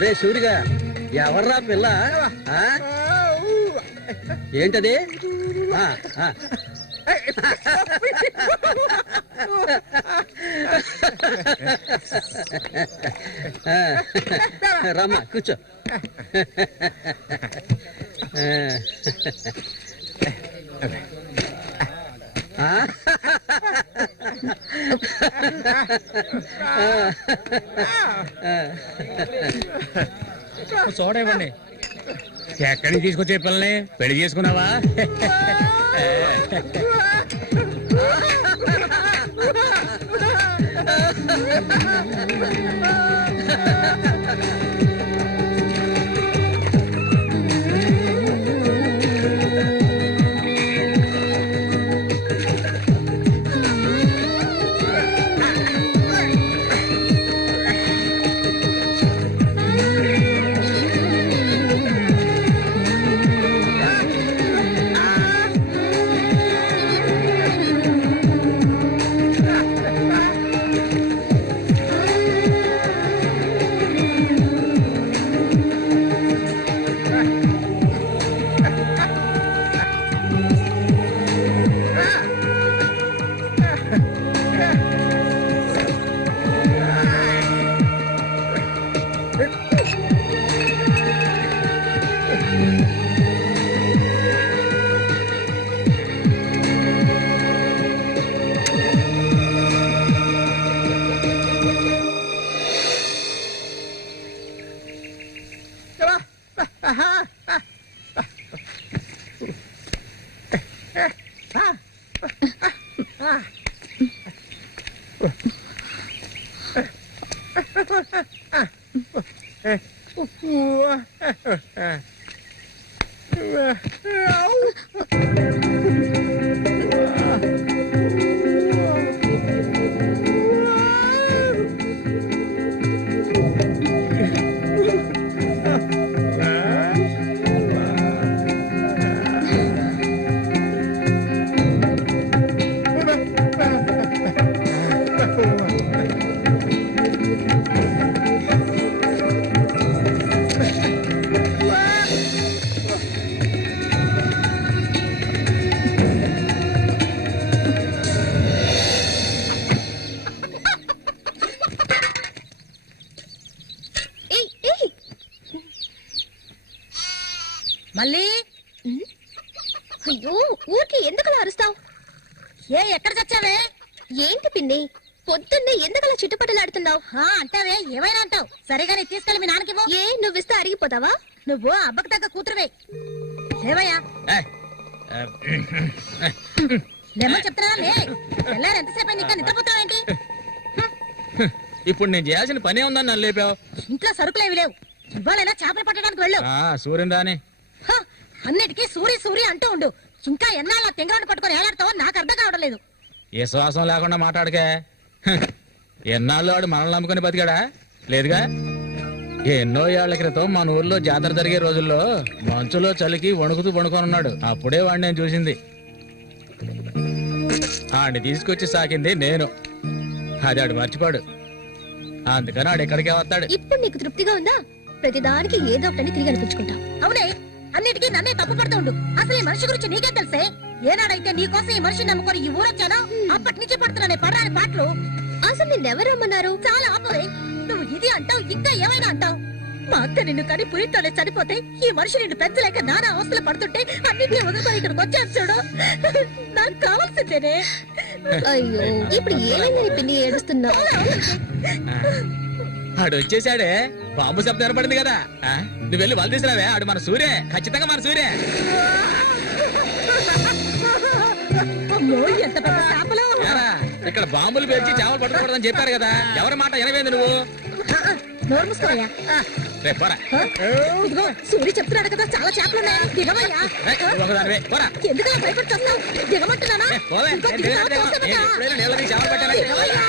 ఒరే సూరిగా, ఎవర్రా పిల్ల? ఏంటది? రమ్మా కూర్చో. చూడండి, ఎక్కడికి తీసుకొచ్చే పిల్లని పెళ్లి చేసుకున్నావా? మళ్ళీ అయ్యో, ఊరికి ఎందుకలా అరుస్తావు? ఎక్కడ చచ్చావే? ఏంటి పిన్ని, పొద్దున్నే ఎందుకలా చుట్టుపట్టలాడుతున్నావు? అంటావే, ఏమైనా అంటావు. సరిగానే తీసుకెళ్ళి మీ నాన్నకివ్వు. ఏ, నువ్విస్తే అరిగిపోతావా? నువ్వు అబ్బకు తగ్గ కూతురువే. లేవయ్యా, లేమని చెప్తున్నా. ఎల్లారు ఎంతసేపు ఇంకా నిద్రపోతావేంటి? ఇప్పుడు నేను చేయాల్సిన పనే ఉందని నన్ను లేపావు. ఇంట్లో సరుకులేవి లేవు. ఇవాళైనా చేపలు పట్టడానికి వెళ్ళు. సూర్యుని రాని అన్నిటికీ సూరి సూరి అంటూ ఉండు. ఇంకా ఎన్నాళ్ళ తెంగరాన్ని పట్టుకొని ఏలాడతావో నాకు అర్థం కావడం లేదు. ఏ శ్వాసం లేకుండా మాట్లాడకే. ఎన్నాళ్ళు వాడు మనల్ని నమ్ముకుని బతికాడా? లేదుగా. ఎన్నో ఏళ్ల క్రితం మన ఊర్లో జాతర జరిగే రోజుల్లో మంచులో చలికి వణుకుతూ పడుకొని ఉన్నాడు. అప్పుడే వాడిని నేను చూసింది. ఆడిని తీసుకొచ్చి సాకింది నేను. అది ఆడు మర్చిపోడు. అందుకని ఆడు ఎక్కడికే వస్తాడు. ఇప్పుడు నీకు తృప్తిగా ఉందా? ప్రతిదానికి ఏదో ఒకటి తిరిగి అనిపించుకుంటావు. అవునే, అన్నిటికీ నన్నే తప్పు పడుతూ ఉండు. అసలు ఈ మనిషి గురించి నీకే తెలిసే. ఏనాడైతే నీకోసం ఈ మనిషిని నమ్ముకొని ఈ ఊరొచ్చానో అప్పటి నుంచి పడుతున్నానే పడరాని పాటలు. అసలు నిన్నెవరమ్మన్నారు? చాలా ఆపవే. నువ్వు ఇది అంటావు, ఇంకా ఏమైనా అంటావు. మా అత్త నిన్ను కని పురితోనే చనిపోతే ఈ మనిషి నిన్ను పెంచలేక నానా అవస్థలు పడుతుంటే అన్నింటినీ వదులుకొని ఇక్కడికి వచ్చాను చూడు. నాకు కావాల్సిందేనే. అయ్యో, ఇప్పుడు ఏమైంది పిన్ని ఏడుస్తున్నావు? ఆడు వచ్చేసాడే. బాంబు శబ్దం ఏర్పడింది కదా. నువ్వు వెళ్ళి వాళ్ళు తీసుకురావే. ఆడు మన సూర్య, ఖచ్చితంగా మన సూర్య. ఇక్కడ బాంబులు పేర్చి చేపలు పట్టుకోవడం చెప్పారు కదా. ఎవరి మాట వినవేంది నువ్వు? నోరు మూసుకోవయ్యా. రేపు పోరా. ఇదిగో సూరి చెప్తున్నాడు కదా చాలా చేపలున్నాయి, దిగవయ్యా. ఒకదానివే పోరా. ఎందుకలా భయపడి వస్తావు? దిగమంటున్నానా? పోవే. ఇంకో దిగుతావా? తోస్తానుగా. ఎప్పుడైనా నీళ్ళకి చేపలు పట్టానా? దిగవయ్యా.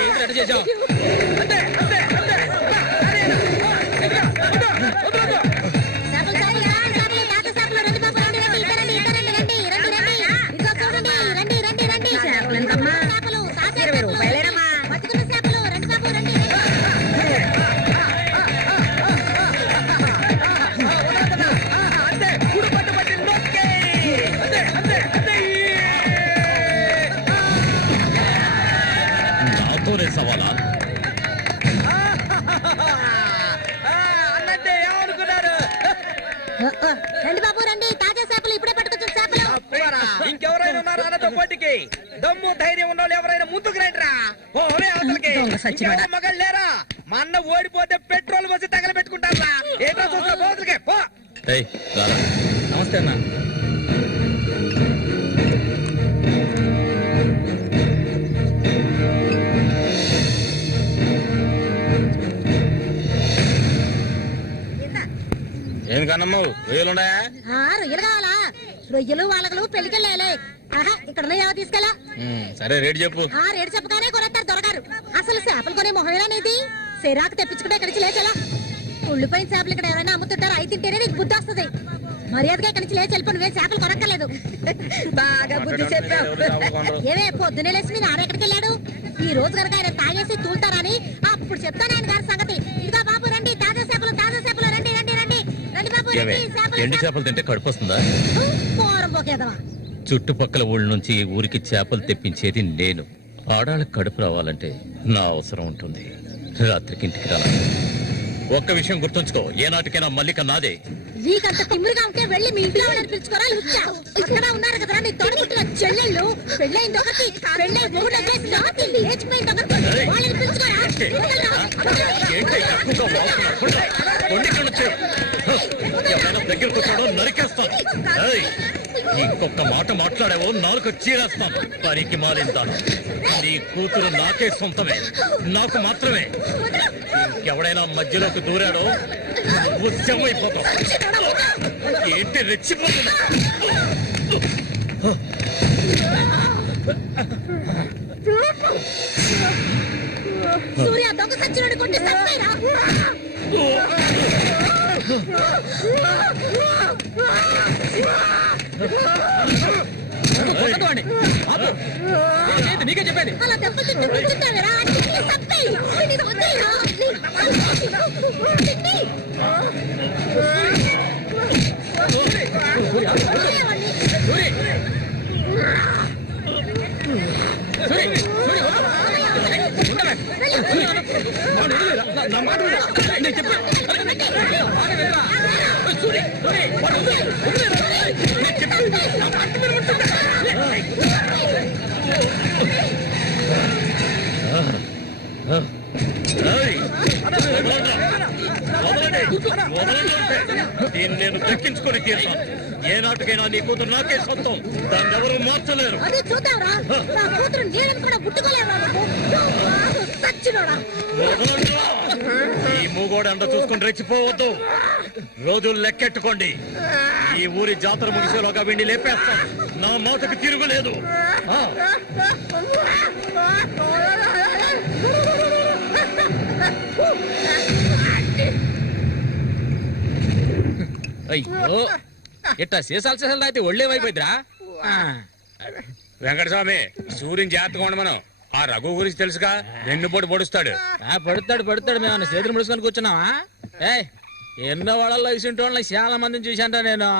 ఏంటి రెడీ చేసావు? చేపలు, చేపలు, చేపలు, తాత చేపలు, రండి బాబు, రండి, రండి, ఇక రండి, ఇక రండి, రండి, రండి, రండి. ఇదిగో చూడండి, రండి, రండి, రండి. చేపలు, తాజా చేపలు, బతుకున్న చేపలు, రండి బాబు, రండి, రండి. నాతోనే సవాలా? అన్నట్టే ఏమనుకున్నారు? రండి బాబు, రండి, తాజా చేపలు, ఇప్పుడే పట్టుకొచ్చిన చేపలు. అబ్బరా, ఇంకెవరైనా ఉన్నారా అన్నతో పోటీకి? దమ్ము ధైర్యం ఉన్న వాళ్ళు ఎవరైనా ముందుకు రండిరా. ఓరే అవతలకి. ఇంకెవరు మగాళ్ళు లేరా? మా అన్న ఓడిపోతే పెట్రోల్ పోసి తగలబెట్టుకుంటారా? ఏంటో చూస్తా పోతులకే పో. నమస్తే అన్న. ఏం కన్నమ్మావు, రొయ్యలున్నాయా? రొయ్యలు కావాలా? రొయ్యలు వాళ్ళగలు పెళ్లికెళ్ళాలి. ఆహా, ఇక్కడ ఏవో తీసుకెళ్ళా. సరే రేటు చెప్పు. రేటు చెప్పగానే కొనేస్తారు దొరగారు. అసలు చేపలు కొనే మొహమేనేది? సిరాకు తెప్పించుకుంటే ఇక్కడి నుంచి లేచలా. ఉళ్ళిపోయిన చేపలు ఇక్కడ ఎవరైనా అమ్ముతుంటారు, అయి తింటేనే నీకు బుద్ధి వస్తుంది. మర్యాదగా ఇక్కడి నుంచి లేచి వెళ్ళిపో, నువ్వే చేపలు కొనక్కర్లేదు. బాగా బుద్ధి చెప్పావు. ఏవే పొద్దునే లేచి మీ నాన్న ఎక్కడికి వెళ్ళాడు? ఈ రోజు కనుక ఆయన తాగేసి తూలుతారని అప్పుడు చెప్తాను ఆయన గారి సంగతి. ఇదిగా బాబు రండి, తాజా చేపలు, తాజా చేపలు, రండి, రండి, రండి, రండి బాబు, రండి. ఎండు చేపలు తింటే కడుపు వస్తుందా? పోరం పోకేదవా. చుట్టుపక్కల ఊళ్ళ నుంచి ఈ ఊరికి చేపలు తెప్పించేది నేను. ఆడాళ్ళకి కడుపు రావాలంటే నా అవసరం ఉంటుంది. రాత్రికి ఇంటికి రా. ఒక్క విషయం గుర్తుంచుకో, ఏనాటికైనా మల్లిక నాదే. నీకంత తిమ్మిరిగా ఉంటే వెళ్ళి మీ ఇంట్లో వాళ్ళని పిలుచుకోరా. లుచ్చా అక్కడ ఉన్నారు కదా నీ తోడుపుట్టిన చెల్లెళ్ళు. పెళ్ళైంది ఒకటి, పెళ్ళై మూడు నాటి లేచిపోయింది ఒకటి. వాళ్ళని పిలుచుకోరా. దగ్గర కూర్చోడో నరికేస్తాను. ఇంకొక మాట మాట్లాడావో నాలుగు చీరేస్తాను. పనికి మారింతాను. నీ కూతురు నాకే సొంతమే, నాకు మాత్రమే. ఎవడైనా మధ్యలోకి దూరాడో ఉద్యమైపోతావు. ఏంటి రెచ్చిపోతున్నా? సూర్య దొంగ సచ్చినోడి కొట్టి చంపేరా. నీకే చెప్పేది. అలా దెబ్బలు తింటే కూర్చుంటావేరా. చంపేయి. వద్దేరా. దీన్ని నేను దక్కించుకొని తీరుతాను. ఏనాటికైనా నీ కూతురు నాకే సొంతం. దాన్ని ఎవరు మార్చలేరు. అదే చూద్దాంరా. నా కూతురు నేను కూడా ముట్టుకోలేవా? ఈ మూగోడు అంట చూసుకుని రెచ్చిపోవద్దు. రోజులు లెక్కెట్టుకోండి. ఈ ఊరి జాతర ముగిసేలోగా వీడిని లేపేస్తాను. నా మాటకు తిరుగులేదు. అయ్యో, ఇట్టా సీసాలు అయితే ఒళ్ళేమైపోయిద్దిరా. వెంకటస్వామి, సూర్యుని జాగ్రత్తగా ఉండమను. ఆ రఘు గురించి తెలుసుగా, వెన్నుపోటు పొడుస్తాడు. పడుతాడు. మేము చేతులు ముడుచుకొని కూర్చున్నావా? ఎన్నో వాళ్ళల్లో ఇసుంటి వాళ్ళని చాలా మందిని చూశాంటా నేను.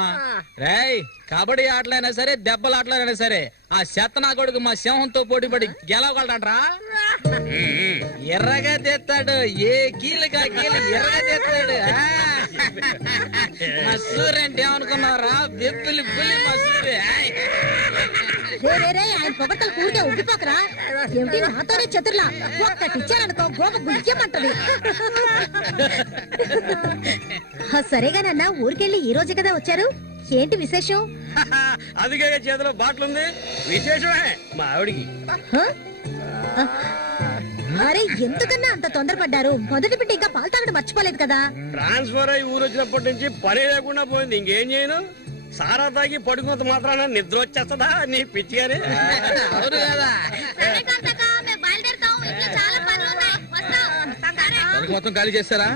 రేయ్, కబడ్డీ ఆటలైనా సరే, దెబ్బల ఆటలైనా సరే, ఆ శతనా కొడుకు మా సింహంతో పోటీపడి గెలవగలడంట్రా. ఎర్రగా తెస్తాడు. ఏ కీలుగా కీలు ఎర్రగా తెస్తాడు. మా సూర్య అంటే ఏమనుకున్నారా? బెబ్బులి పులి మా సూర్య. ఆయన పొగట్టలు కూడితే ఉబ్బిపోకరా. ఏమిటి నాతోనే చతుర్లా? ఒక్కటిచ్చారనుకో గోప గుయ్యమంటది. సరేగానన్నా, ఊరికెళ్ళి ఈ రోజు కదా వచ్చారు, ఏంటి విశేషం? అదిగా చేతిలో బాటలుంది. విశేషమే మా ఆవిడికి. అరే ఎందుకన్నా అంత తొందరపడ్డారు? మొదటి బిడ్డ ఇంకా పాలు తాగడం మర్చిపోలేదు కదా. ట్రాన్స్ఫర్ అయ్యి ఊరు వచ్చినప్పటి నుంచి పని లేకుండా పోయింది. ఇంకేం చేయను? సారా తాగి పడుకున్నంత మాత్రాన నిద్ర వచ్చేస్తుందా నీ పిచ్చిగానే? అవును కదా. మొత్తం ఖాళీ చేస్తారా?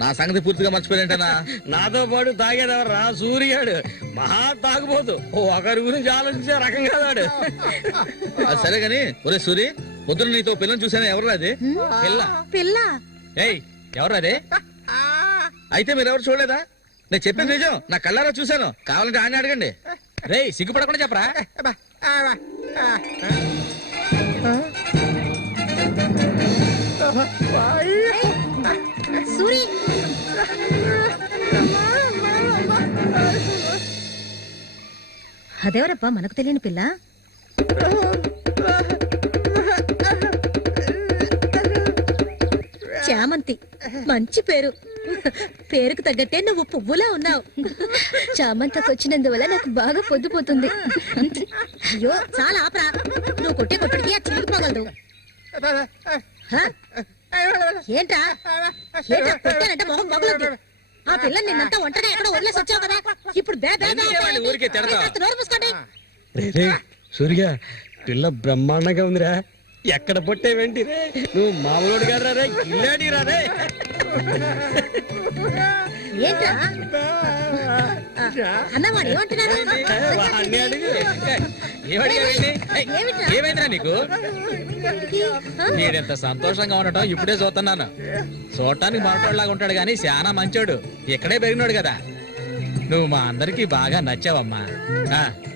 నా సంగతి పూర్తిగా మర్చిపోయింటనా? నాతో పాటు తాగేదెవర్రా? సూర్యాడు మహా తాగుపోతు. ఒకరి గురించి ఆలోచించే రకం కాదాడు. అది సరే గాని, ఒరే సూరి, పొద్దున నీతో పిల్లని చూసాను. ఎవరు అది? పిల్ల. పిల్ల ఏయ్, ఎవరు అది? అయితే మీరు ఎవరు చూడలేదా? నేను చెప్పేది నిజం, నా కళ్ళారా చూశాను. కావాలంటే ఆయన అడగండి. రేయ్, సిగ్గుపడకుండా చెప్పరా? సూరి అదేవరబ్బా మనకు తెలియని పిల్ల? చామంతి, మంచి పేరు. పేరుకు తగ్గట్టే నువ్వు పువ్వులా ఉన్నావు. చామంతకు వచ్చినందువల్ల నాకు బాగా పొద్దుపోతుంది. అయ్యో చాలా ఆపరా, నువ్వు కొట్టే కొట్టుడికి అది చిరిగిపోగలదు. ఏంట్రా ఏంట్రా కొట్టానంటే మొహం మొగలదు. ఆ పిల్లని నిన్నంతా ఒంటరిగా ఎక్కడో వదిలేసి వచ్చావు కదా, ఇప్పుడు ఊరికే తిడతావా? నోరు మూసుకోండి. సూర్య, పిల్ల బ్రహ్మాండంగా ఉందిరా. ఎక్కడ పొట్టేవేంటి రే? నువ్వు మామూలు కాదురా రే, గిల్లాడిరా రే. ఏంట్రా అన్నవాడు ఏమంటున్నాడు? వాడిని అడుగు. ఏమైందిరా నీకు? మీరెంత సంతోషంగా ఉండటం ఇప్పుడే చూస్తున్నాను. చూడటానికి మాట్లాడలాగా ఉంటాడు గాని చాలా మంచోడు. ఇక్కడే పెరిగినాడు కదా. నువ్వు మా అందరికి బాగా నచ్చావమ్మా.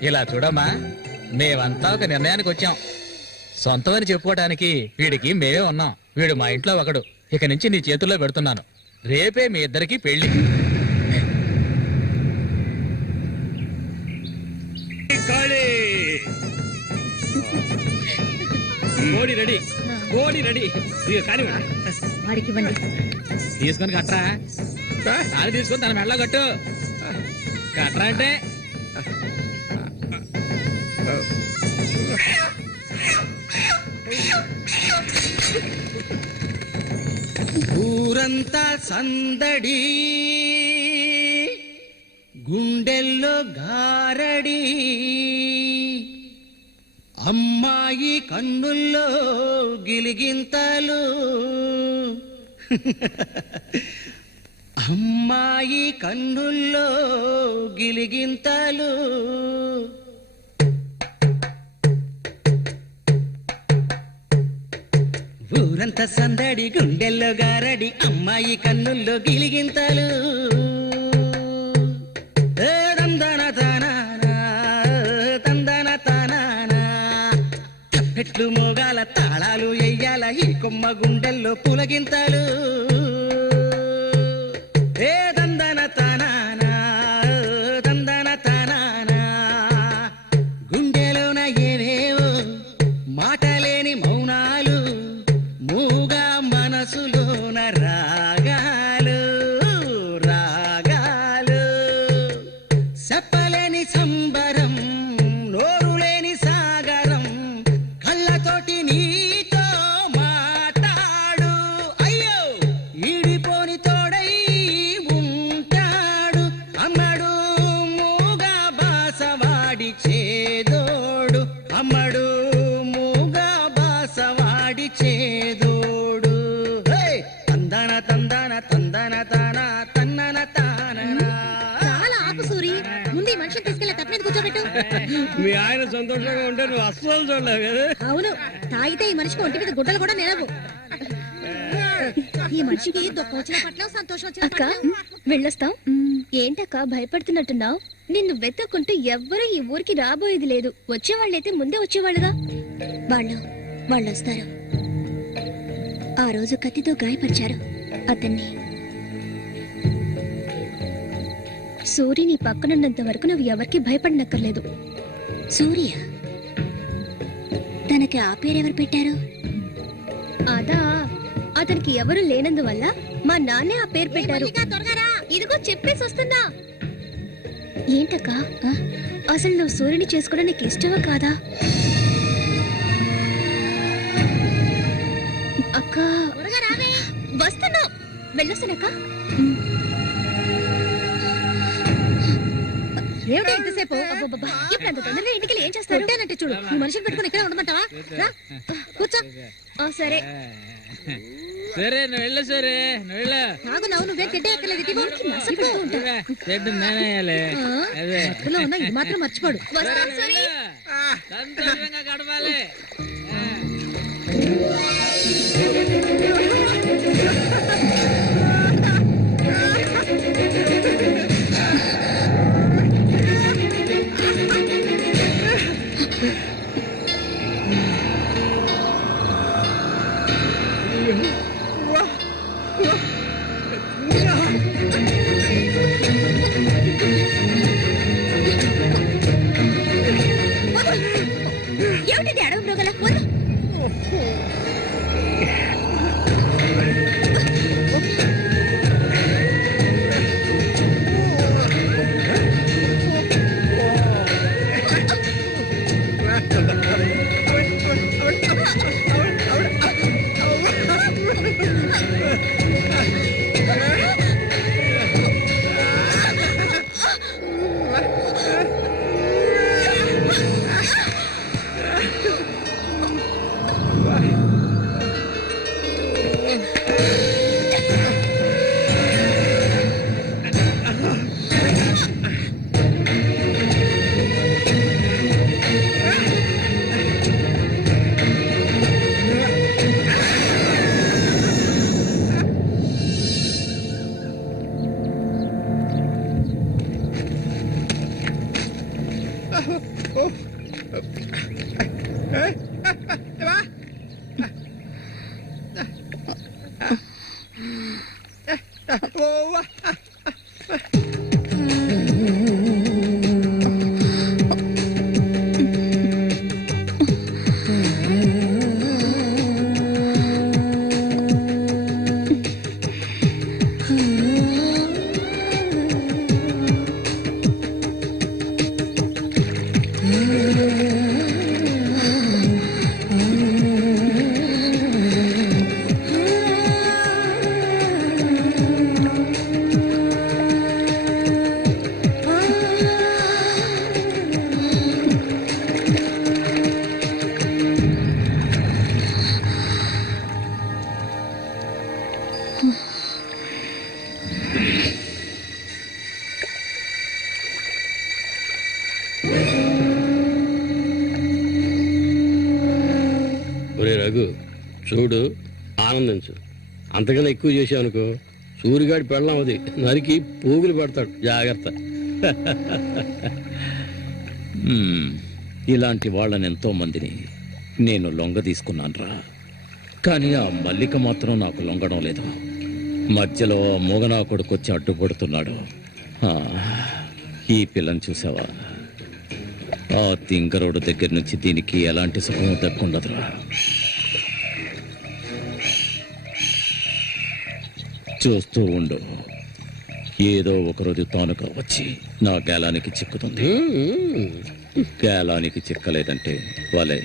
ఇలా చూడమ్మా, మేమంతా ఒక నిర్ణయానికి వచ్చాం. సొంతమని చెప్పుకోవడానికి వీడికి మేమే ఉన్నాం. వీడు మా ఇంట్లో ఒకడు. ఇక నుంచి నీ చేతుల్లో పెడుతున్నాను. రేపే మీ ఇద్దరికి పెళ్లి. కోడి రెడీ, కోడి రెడీ. కానీ వాడికి ఇవ్వండి. తీసుకొని కట్టరా. అది తీసుకొని తన మెడలో కట్టు. కట్టరా అంటే ఊరంతా సందడి, గుండెల్లో గారడి, అమ్మాయి కన్నుల్లో గిలిగింతలు, అమ్మాయి కన్నుల్లో గిలిగింతలు. ఊరంతా సందడి, గుండెల్లో గారడి, అమ్మాయి కన్నుల్లో గిలిగింతలు. తందన తానానా, తందన తానానా. తప్పెట్లు మోగాల, తాళాలు ఎయ్యాల, ఈ కొమ్మ గుండెల్లో పులగింతలు. తందన తానానా, తందన తానానా. గుండెలోన ఏవేవో మాటలేని మౌనాలు, మూగా మనసులోన రాగాలు, రాగాలు. చెప్పలేని సంబరం, నోరులేని సాగరం, కళ్ళతోటి నీతో మాట్లాడు. అయ్యో ఈడిపోని తోడై ఉంటాడు, అమ్మడు మూగా బాసవాడి చేదోడు, అమ్మడు మూగా బాసవాడి చేదోడు. తందన తందన తందన తాన తన్నన తాననా. చాలా ఆపు సూరి, ముందు ఈ మనిషిని తీసుకెళ్ళి తప్ప మీద కూర్చోబెట్టు. మీ ఆయన సంతోషంగా ఉంటే నువ్వు అస్సలు చూడలేవు కదా. అవును, తాగితే ఈ మనిషికి ఒంటి మీద గుడ్డలు కూడా నిలవు. ఈ మనిషికి దుఃఖం వచ్చిన పట్ల సంతోషం వచ్చిన అక్క వెళ్ళొస్తాం. ఏంటక్క భయపడుతున్నట్టున్నావు? నిన్ను వెతుక్కుంటూ ఎవ్వరూ ఈ ఊరికి రాబోయేది లేదు. వచ్చేవాళ్ళైతే ముందే వచ్చేవాళ్ళుగా. వాళ్ళు వస్తారు. ఆ రోజు కత్తితో గాయపరిచారు అతన్ని. సూర్య నీ పక్కనున్నంత వరకు నువ్వు ఎవరికి భయపడనక్కర్లేదు. సూర్య తనకి ఆ పేరెవరు పెట్టారు? అదా, అతనికి ఎవరు లేనందువల్ల మా నాన్నే ఆ పేరు పెట్టారు. ఇదిగో చెప్పేసి వస్తున్నా. ఏంటక్క, అసలు నువ్వు సూర్యుని చేసుకోవడం నీకు ఇష్టమా కాదా? అక్క వస్తున్నా, వెళ్ళొస్తానక్క. ఏమిటి ఎంతసేపు? అబ్బబ్బబ్బా, ఇప్పుడు అంత తొందరగా ఇంటికి ఏం చేస్తారు? కొట్టానంటే చూడు, ఈ మనిషిని పెట్టుకుని ఇక్కడే ఉండమంటావా? రా, కూర్చో. సరే. సరే నువ్వు వెళ్ళు, సరే నువ్వు వెళ్ళు. ఆగు, నువ్వే తిట్టే ఎక్కలేదు. చెడ్డు నేనేయాలి. అదే అప్పులో ఉన్న ఇది మాత్రం మర్చిపోడు. వస్తాను సరే. సంతోషంగా గడపాలి. ఏమిటి అడవి మృగాల వద్దు. ఒరే రఘు, చూడు, ఆనందించు. అంతకన్నా ఎక్కువ చేసావనుకో సూరిగాడి పెళ్ళం అది నరికి పోగులు పెడతాడు. జాగ్రత్త. ఇలాంటి వాళ్ళని ఎంతో మందిని నేను లొంగ తీసుకున్నానురా. కానీ ఆ మల్లిక మాత్రం నాకు లొంగడం లేదు. మధ్యలో మూగనా కొడుకొచ్చి అడ్డుపడుతున్నాడు. ఈ పిల్లని చూసావా? ఆ తింగరోడు దగ్గర నుంచి దీనికి ఎలాంటి సుఖం దక్కుండదురా. చూస్తూ ఉండు, ఏదో ఒకరోజు తానుగా వచ్చి నా గేలానికి చిక్కుతుంది. గేలానికి చిక్కలేదంటే వాళ్ళే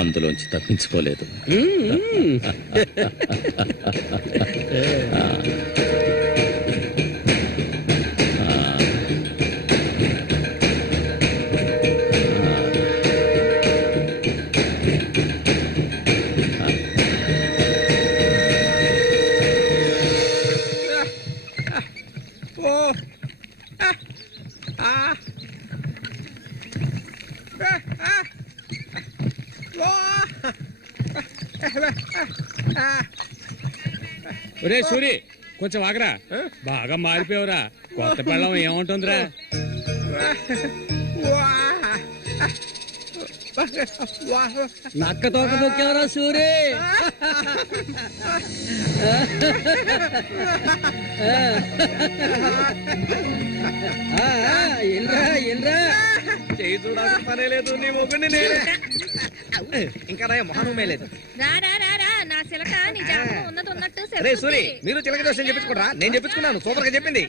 అందులోంచి తప్పించుకోలేదు. ఒరే సూరి, కొంచెం ఆగరా. బాగా మారిపోయావురా. కొత్త పెళ్ళం ఏముంటుందిరా? నక్క తోక దొక్కేవరా సూరి? చేయి చూడాల్సిన పనే లేదు. నీ మొగుడిని నేనే. ఇంకా రా మొహమే లేదు. నా సిలక నీ జాతకం ఉన్నది ఉన్నట్టు రే సూరి, మీరు చిలక దోషం చెప్పించుకోరా? నేను చెప్పించుకున్నాను. సూపర్ గా చెప్పింది.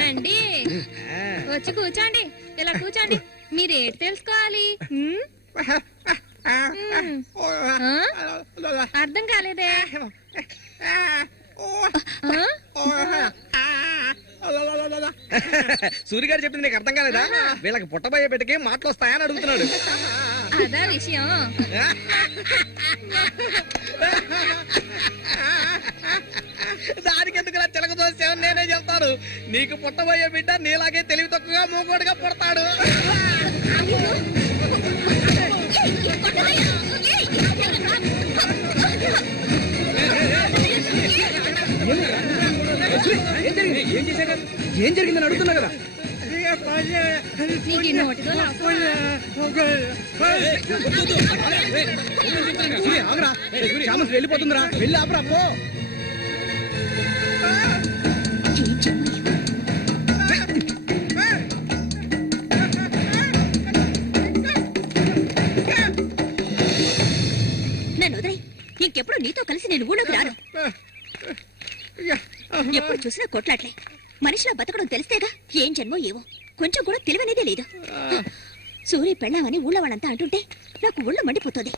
రండి, వచ్చి కూర్చోండి. ఇలా కూర్చోండి. మీరు ఏంటి తెలుసుకోవాలి? అర్థం కాలేదే. సూర్య గారు చెప్పింది నీకు అర్థం కాలేదా? వీళ్ళకి పుట్టబోయే బిడ్డకి మాటలు వస్తాయని అడుగుతున్నాడు. అదా విషయం. దానికి ఎందుకు చిలక చూసావు? నేనే చెప్తాను. నీకు పుట్టబోయే బిడ్డ నీలాగే తెలివి తక్కువగా మూగోడుగా పుడతాడు. ఏం జరిగిందని అడుగుతున్నా కదా. వెళ్ళిపోతుందిరా, వెళ్ళి ఆపరా పో. నన్ను వదిలేయ్. ఇంకెప్పుడు నీతో కలిసి నేను ఊళ్ళోకి రాను. ఎప్పుడు చూసినా కొట్లాట్లే. మనిషిలా బతకడం తెలిస్తేగా. ఏం జన్మో ఏవో, కొంచెం కూడా తెలివనేదే లేదు. సూర్య పెళ్ళామని ఊళ్ళో వాళ్ళంతా అంటుంటే నాకు ఊళ్ళో మండిపోతుంది.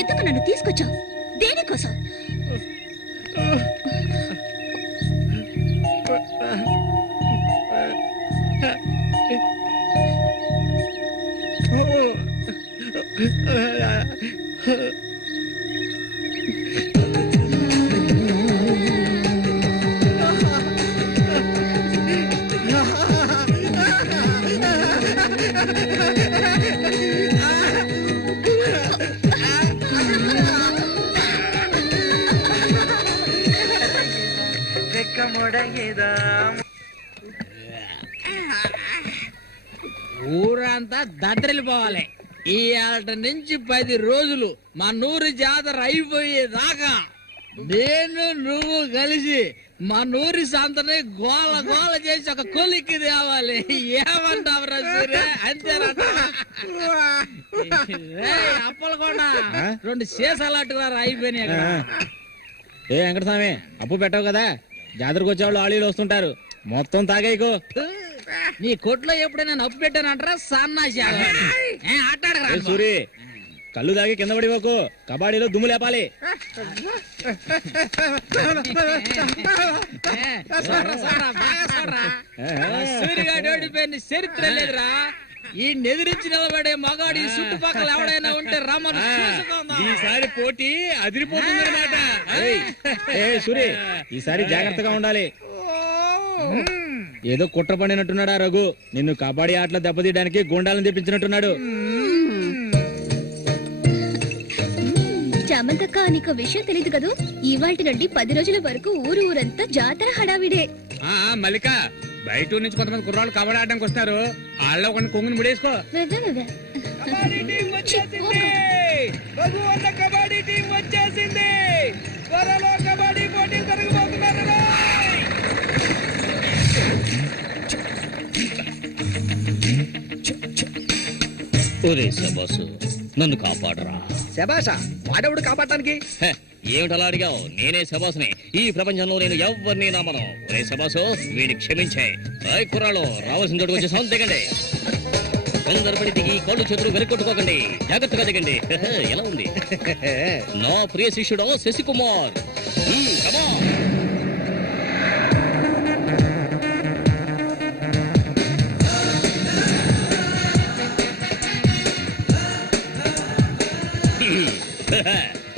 ఎందుకు నన్ను తీసుకొచ్చావు? దేనికోసం? ఊరంతా దద్దరిల్లిపోవాలి. ఈ ఆట నుంచి 10 రోజులు మా నూరు జాతర అయిపోయేదాకా నేను నువ్వు కలిసి మా నూరి సంతని గోల గోల చేసి ఒక కొలిక్కి తేవాలి. ఏమంటావురా సూర్య? అంతేనట. అప్పలకొండ 2 సీసాలు అట్టుకున్నారు, అయిపోయినాయి. ఏ వెంకటస్వామి, అప్పు పెట్టవు కదా, జాతరకు వచ్చేవాళ్ళు ఆళీలు వస్తుంటారు, మొత్తం తాగేయకు. నీ కొట్లో ఎప్పుడైనా నప్పు పెట్టానంటారా? సన్నాసి ఆటాడరా సూరి, కళ్ళు తాగి కింద పడిపోకు, కబాడీలో దుమ్ము లేపాలి. సూర్యగాడు ఓడిపోయిన చరిత్ర లేదురా. ఈ నెదిరించి నిలబడే మగాడు ఈ చుట్టుపక్కల ఎవడైనా ఉంటే రమ్మను. ఈసారి పోటీ అదిరిపోతుందన్నమాట. సూరి, ఈసారి జాగ్రత్తగా ఉండాలి. ఏదో కుట్ర పండినట్టున్నాడా రఘు? నిన్ను కబడ్డీ ఆటలో దెబ్బతీయడానికి గుండాలను తెప్పించినట్టున్నాడు. చామంతక్క, నీకు విషయం తెలీదు కదూ? ఇవాల్టి నుండి 10 రోజుల వరకు ఊరంతా జాతర హడావిడే. మల్లిక, బయట ఊరు నుంచి కొంతమంది కుర్రాళ్ళు కబడ్డీ ఆడడానికి వస్తారు. వాళ్ళలో కొన్ని కొంగుని ముడేసుకో. కబడ్డీ టీం వచ్చేసింది. త్వరలో కబడ్డీ పోటీలు జరగబోతున్నారు. ఒరే శబాసు, నన్ను కాపాడరా. శబాషా? వాడెవడు కాపాడటానికి? ఏమిటలా అడిగావు? నేనే శబాసుని. ఈ ప్రపంచంలో నేను ఎవరిని నమ్మను. ఒరే శబాసు, వీడిని క్షమించే. కుర్రాళ్ళు రావాల్సిన చోటుకు వచ్చి సౌండ్ దిగండి. తొందరపడి దిగి కాళ్ళు చేతులు వెనకొట్టుకోకండి. జాగ్రత్తగా దిగండి. ఎలా ఉంది? నా ప్రియ శిష్యుడు శశికుమార్.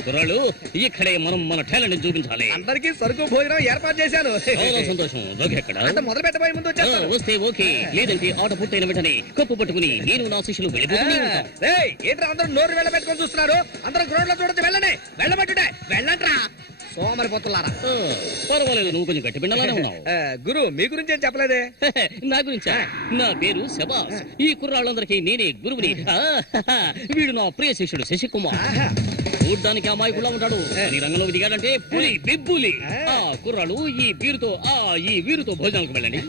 కుర్రాళ్ళు, ఇక్కడే మనం మన టాలెంట్ చూపించాలి. అందరికీ సరుకు భోజనం ఏర్పాటు చేశాను. చాలా సంతోషం. ఎక్కడ మొదలు పెట్టబోయే ముందు వస్తే ఓకే, లేదంటే ఆట పూర్తయిన వెంటనే కప్పు పట్టుకుని నేను నా శిష్యులు వెళ్ళిపోతూనే ఉంటాం. ఏంట్రా అందరూ నోరు వెళ్ళబెట్టుకొని చూస్తున్నారు? అందరూ గ్రౌండ్ లో చూడొచ్చు. వెళ్ళండి, వెళ్ళబెట్టుడే, వెళ్ళంట్రా సోమరి పొత్తులారా. పర్వాలేదు, నువ్వు కొంచెం గట్టి పిండాలనే ఉన్నావు. గురు, మీ గురించి ఏం చెప్పలేదే? నా గురించా? నా పేరు శబాస్. ఈ కుర్రాళ్ళందరికీ నేనే గురువుని. వీడు నా ప్రియ శిష్యుడు శశికుమార్. చూడ్డానికి అమాయకులా ఉంటాడు. నీ రంగంలోకి దిగాడంటే పులి బిబ్బులి. కుర్రాళ్ళు, ఈ వీరుతో భోజనాలకు వెళ్ళండి.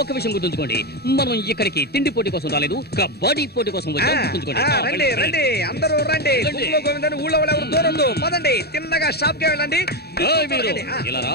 ఒక విషయం గుర్తుంచుకోండి, మనం ఇక్కడికి తిండి పోటీ కోసం రాలేదు, కబడ్డీ పోటీ కోసం వచ్చాం. రండి రండి, అందరూ రండి. గోవిందని ఊళ్ళో ఎవరు దూరద్దు. పదండి, తిన్నగా షాప్ కి వెళ్ళండి. ఇలా రా.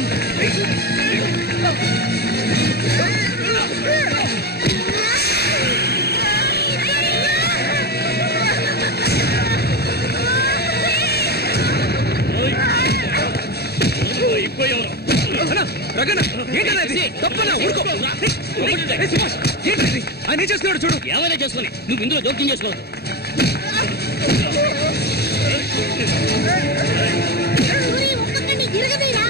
అయిపోయావు. ఆయన చేస్తున్నాడు చూడు. ఏమైనా చేసుకుని నువ్వు ఇందులో జోక్యం చేసుకోవద్దు. ఒక్కొక్కడిని తిరగదీరా.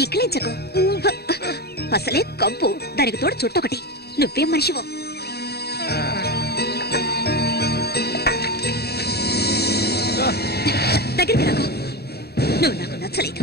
ఈకలించకు, అసలే కంపు, దానికి తోడు చుట్టొకటి. నువ్వేం మనిషివో. దగ్గరికి రాకు, నువ్వు నాకు నచ్చలేదు.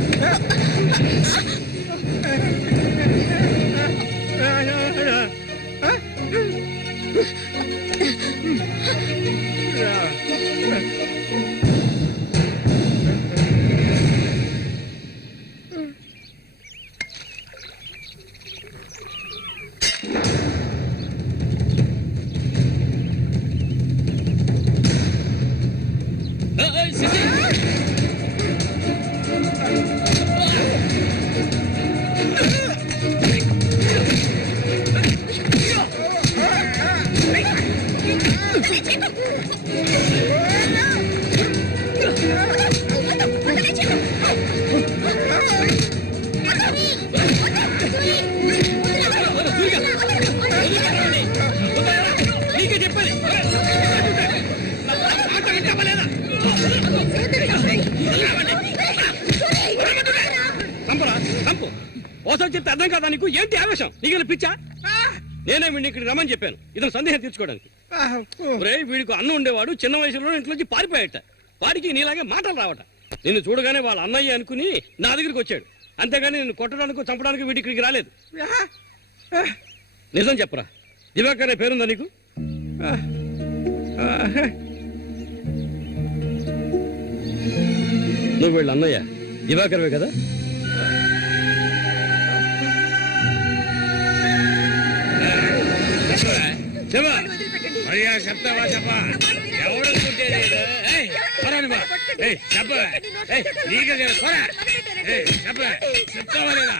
ఓసారి చెప్తే అర్థం కాదా నీకు? ఏంటి ఆవేశం? నీకు పిచ్చా? నేనే వీడిని ఇక్కడ రమ్మని చెప్పాను ఇతను సందేహం తీర్చుకోవడానికి. వీడికి అన్న ఉండేవాడు, చిన్న వయసులో ఇంట్లోంచి పారిపోయాట. వాడికి నీలాగే మాటలు రావట. నిన్ను చూడగానే వాళ్ళ అన్నయ్య అనుకుని నా దగ్గరికి వచ్చాడు. అంతేగాని నిన్ను కొట్టడానికి చంపడానికి వీడి ఇక్కడికి రాలేదు. నిజం చెప్పరా, దివాకర్ అనే పేరుందా నీకు? నువ్వు వీళ్ళ అన్నయ్య దివాకర్వే కదా? చెప్తావా? చెప్పా, ఎవడు చెప్తావా లేదా?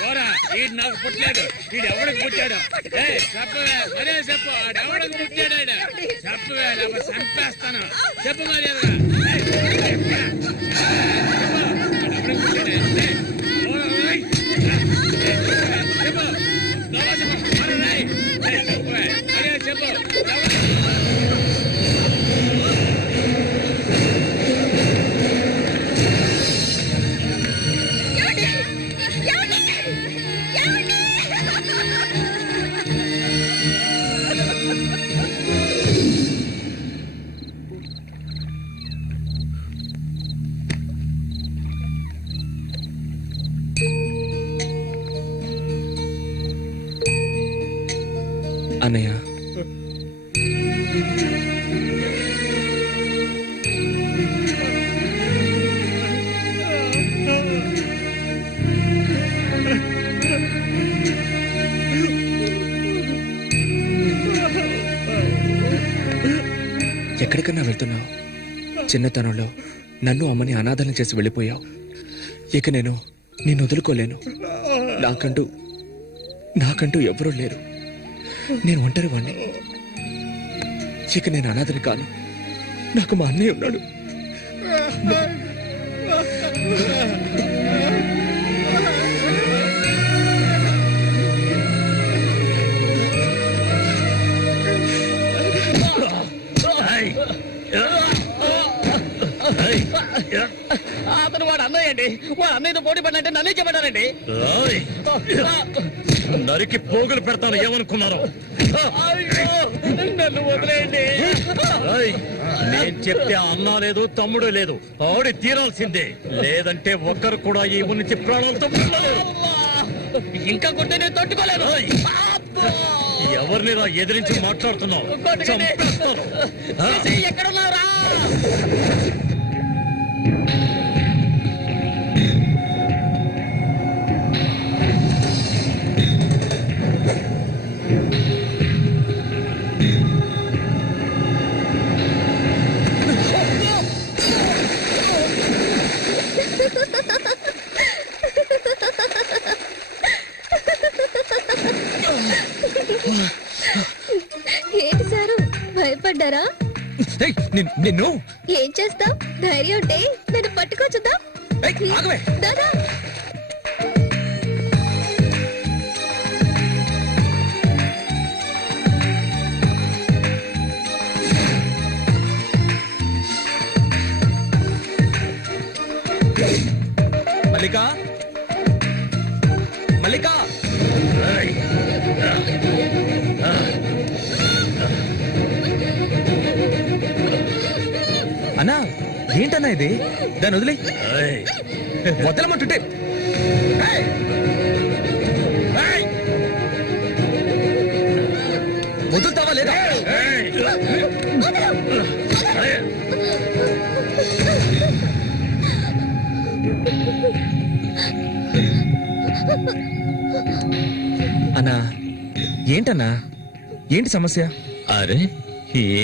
పోరా, వీడు నాకు పుట్టలేదు, వీడు ఎవడికి పుట్టాడు? చెప్పవే, మరే చెప్పు, ఎవడికి పుట్టాడు? చెప్పవే, చంపేస్తాను. చెప్పు మరి అన్నయ్య, ఎక్కడికన్నా వెళ్తున్నావు? చిన్నతనంలో నన్ను అమ్మని అనాథలను చేసి వెళ్ళిపోయావు. ఇక నేను నిన్ను వదులుకోలేను. నాకంటూ ఎవరూ లేరు. నేను ఒంటరి వాణ్ణి. ఇక నేను అనాథని కాను. నాకు మా అన్నయ్య ఉన్నాడు. అతను వాడు అన్నయ్య అండి. వాడు అన్నయ్యతో పోటీ పడినట్టే నన్నే చెప్పాడండి. నరికి పోగులు పెడతాను ఏమనుకున్నారు? నన్ను వదిలేయండి. నేను చెప్తే అన్నా లేదు తమ్ముడు లేదు, ఆడి తీరాల్సిందే. లేదంటే ఒక్కరు కూడా ఈ ఊరి నుంచి ప్రాణాలతో ఇంకా కొట్టే నేను తట్టుకోలేను. ఎవరిని ఎదిరించి మాట్లాడుతున్నావు? చంపేస్తాను. ఎక్కడున్నారా? ఏంటి సారు భయపడ్డారా? నిన్ను ఏం చేస్తావ్? ధైర్యం ఉంటే నన్ను పట్టుకోవచ్చుదా? దాదా మల్లిక, మల్లిక, అన్నా ఏంటన్నా ఇది? దాన్ని వదిలే. వదలమంటుంటే వదులుతావా లేదా? అన్నా ఏంటన్నా, ఏంటి సమస్య? అరే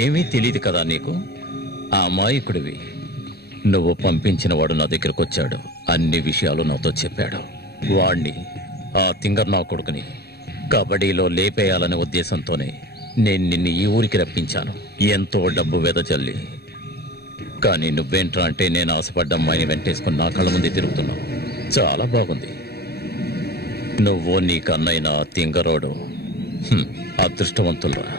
ఏమీ తెలియదు కదా నీకు? ఆ అమాయకుడివి. నువ్వు పంపించిన వాడు నా దగ్గరకు వచ్చాడు, అన్ని విషయాలు నాతో చెప్పాడు. వాణ్ణి, ఆ తింగర్ నా కొడుకుని కబడ్డీలో లేపేయాలనే ఉద్దేశంతోనే నేను నిన్ను ఈ ఊరికి రప్పించాను, ఎంతో డబ్బు వెదజల్లి. కానీ నువ్వేంట్రా అంటే నేను ఆశపడ్డ అమ్మాయిని వెంటేసుకుని నా కళ్ళ ముందే తిరుగుతున్నావు. చాలా బాగుంది. నువ్వు నీ కన్నైన తింగరోడు అదృష్టవంతులరా.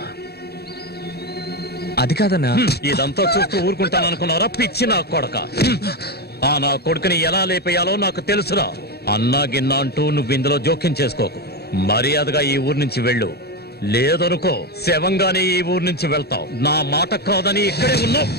అది కాదన్నా. ఇదంతా చూస్తూ ఊరుకుంటాననుకున్నారా పిచ్చి నా కొడక? ఆ నా కొడుకుని ఎలా లేపేయాలో నాకు తెలుసురా. అన్నా గిన్నా అంటూ నువ్వు ఇందులో జోక్యం చేసుకోకు. మర్యాదగా ఈ ఊరు నుంచి వెళ్ళు, లేదనుకో శవంగానే ఈ ఊరు నుంచి వెళ్తావు. నా మాట కాదని ఇక్కడే ఉన్నావు.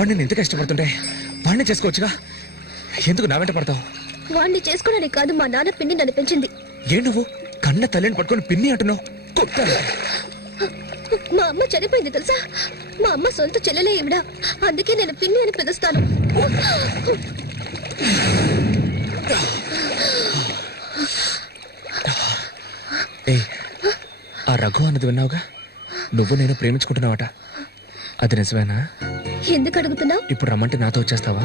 వాడిని నేను ఎందుకు ఇష్టపడుతుంటే వాడిని చేసుకోవచ్చుగా, ఎందుకు నా వెంట పడతావు? వాడిని చేసుకోవడానికి కాదు, మా నాన్న పిన్ని నన్ను పెంచింది. ఏ నువ్వు కన్న తల్లిని పట్టుకొని పిన్ని అంటున్నావు? మా అమ్మ చనిపోయింది తెలుసా? మా అమ్మ సొంత చెల్లెలే ఈవిడ, అందుకే నేను పిన్ని అని పిలుస్తాను. ఆ రఘు అన్నది విన్నావుగా? నువ్వు నేను ప్రేమించుకుంటున్నావట, అది నిజమేనా? ఎందుకు అడుగుతున్నావు? ఇప్పుడు రమ్మంటే నాతో వచ్చేస్తావా?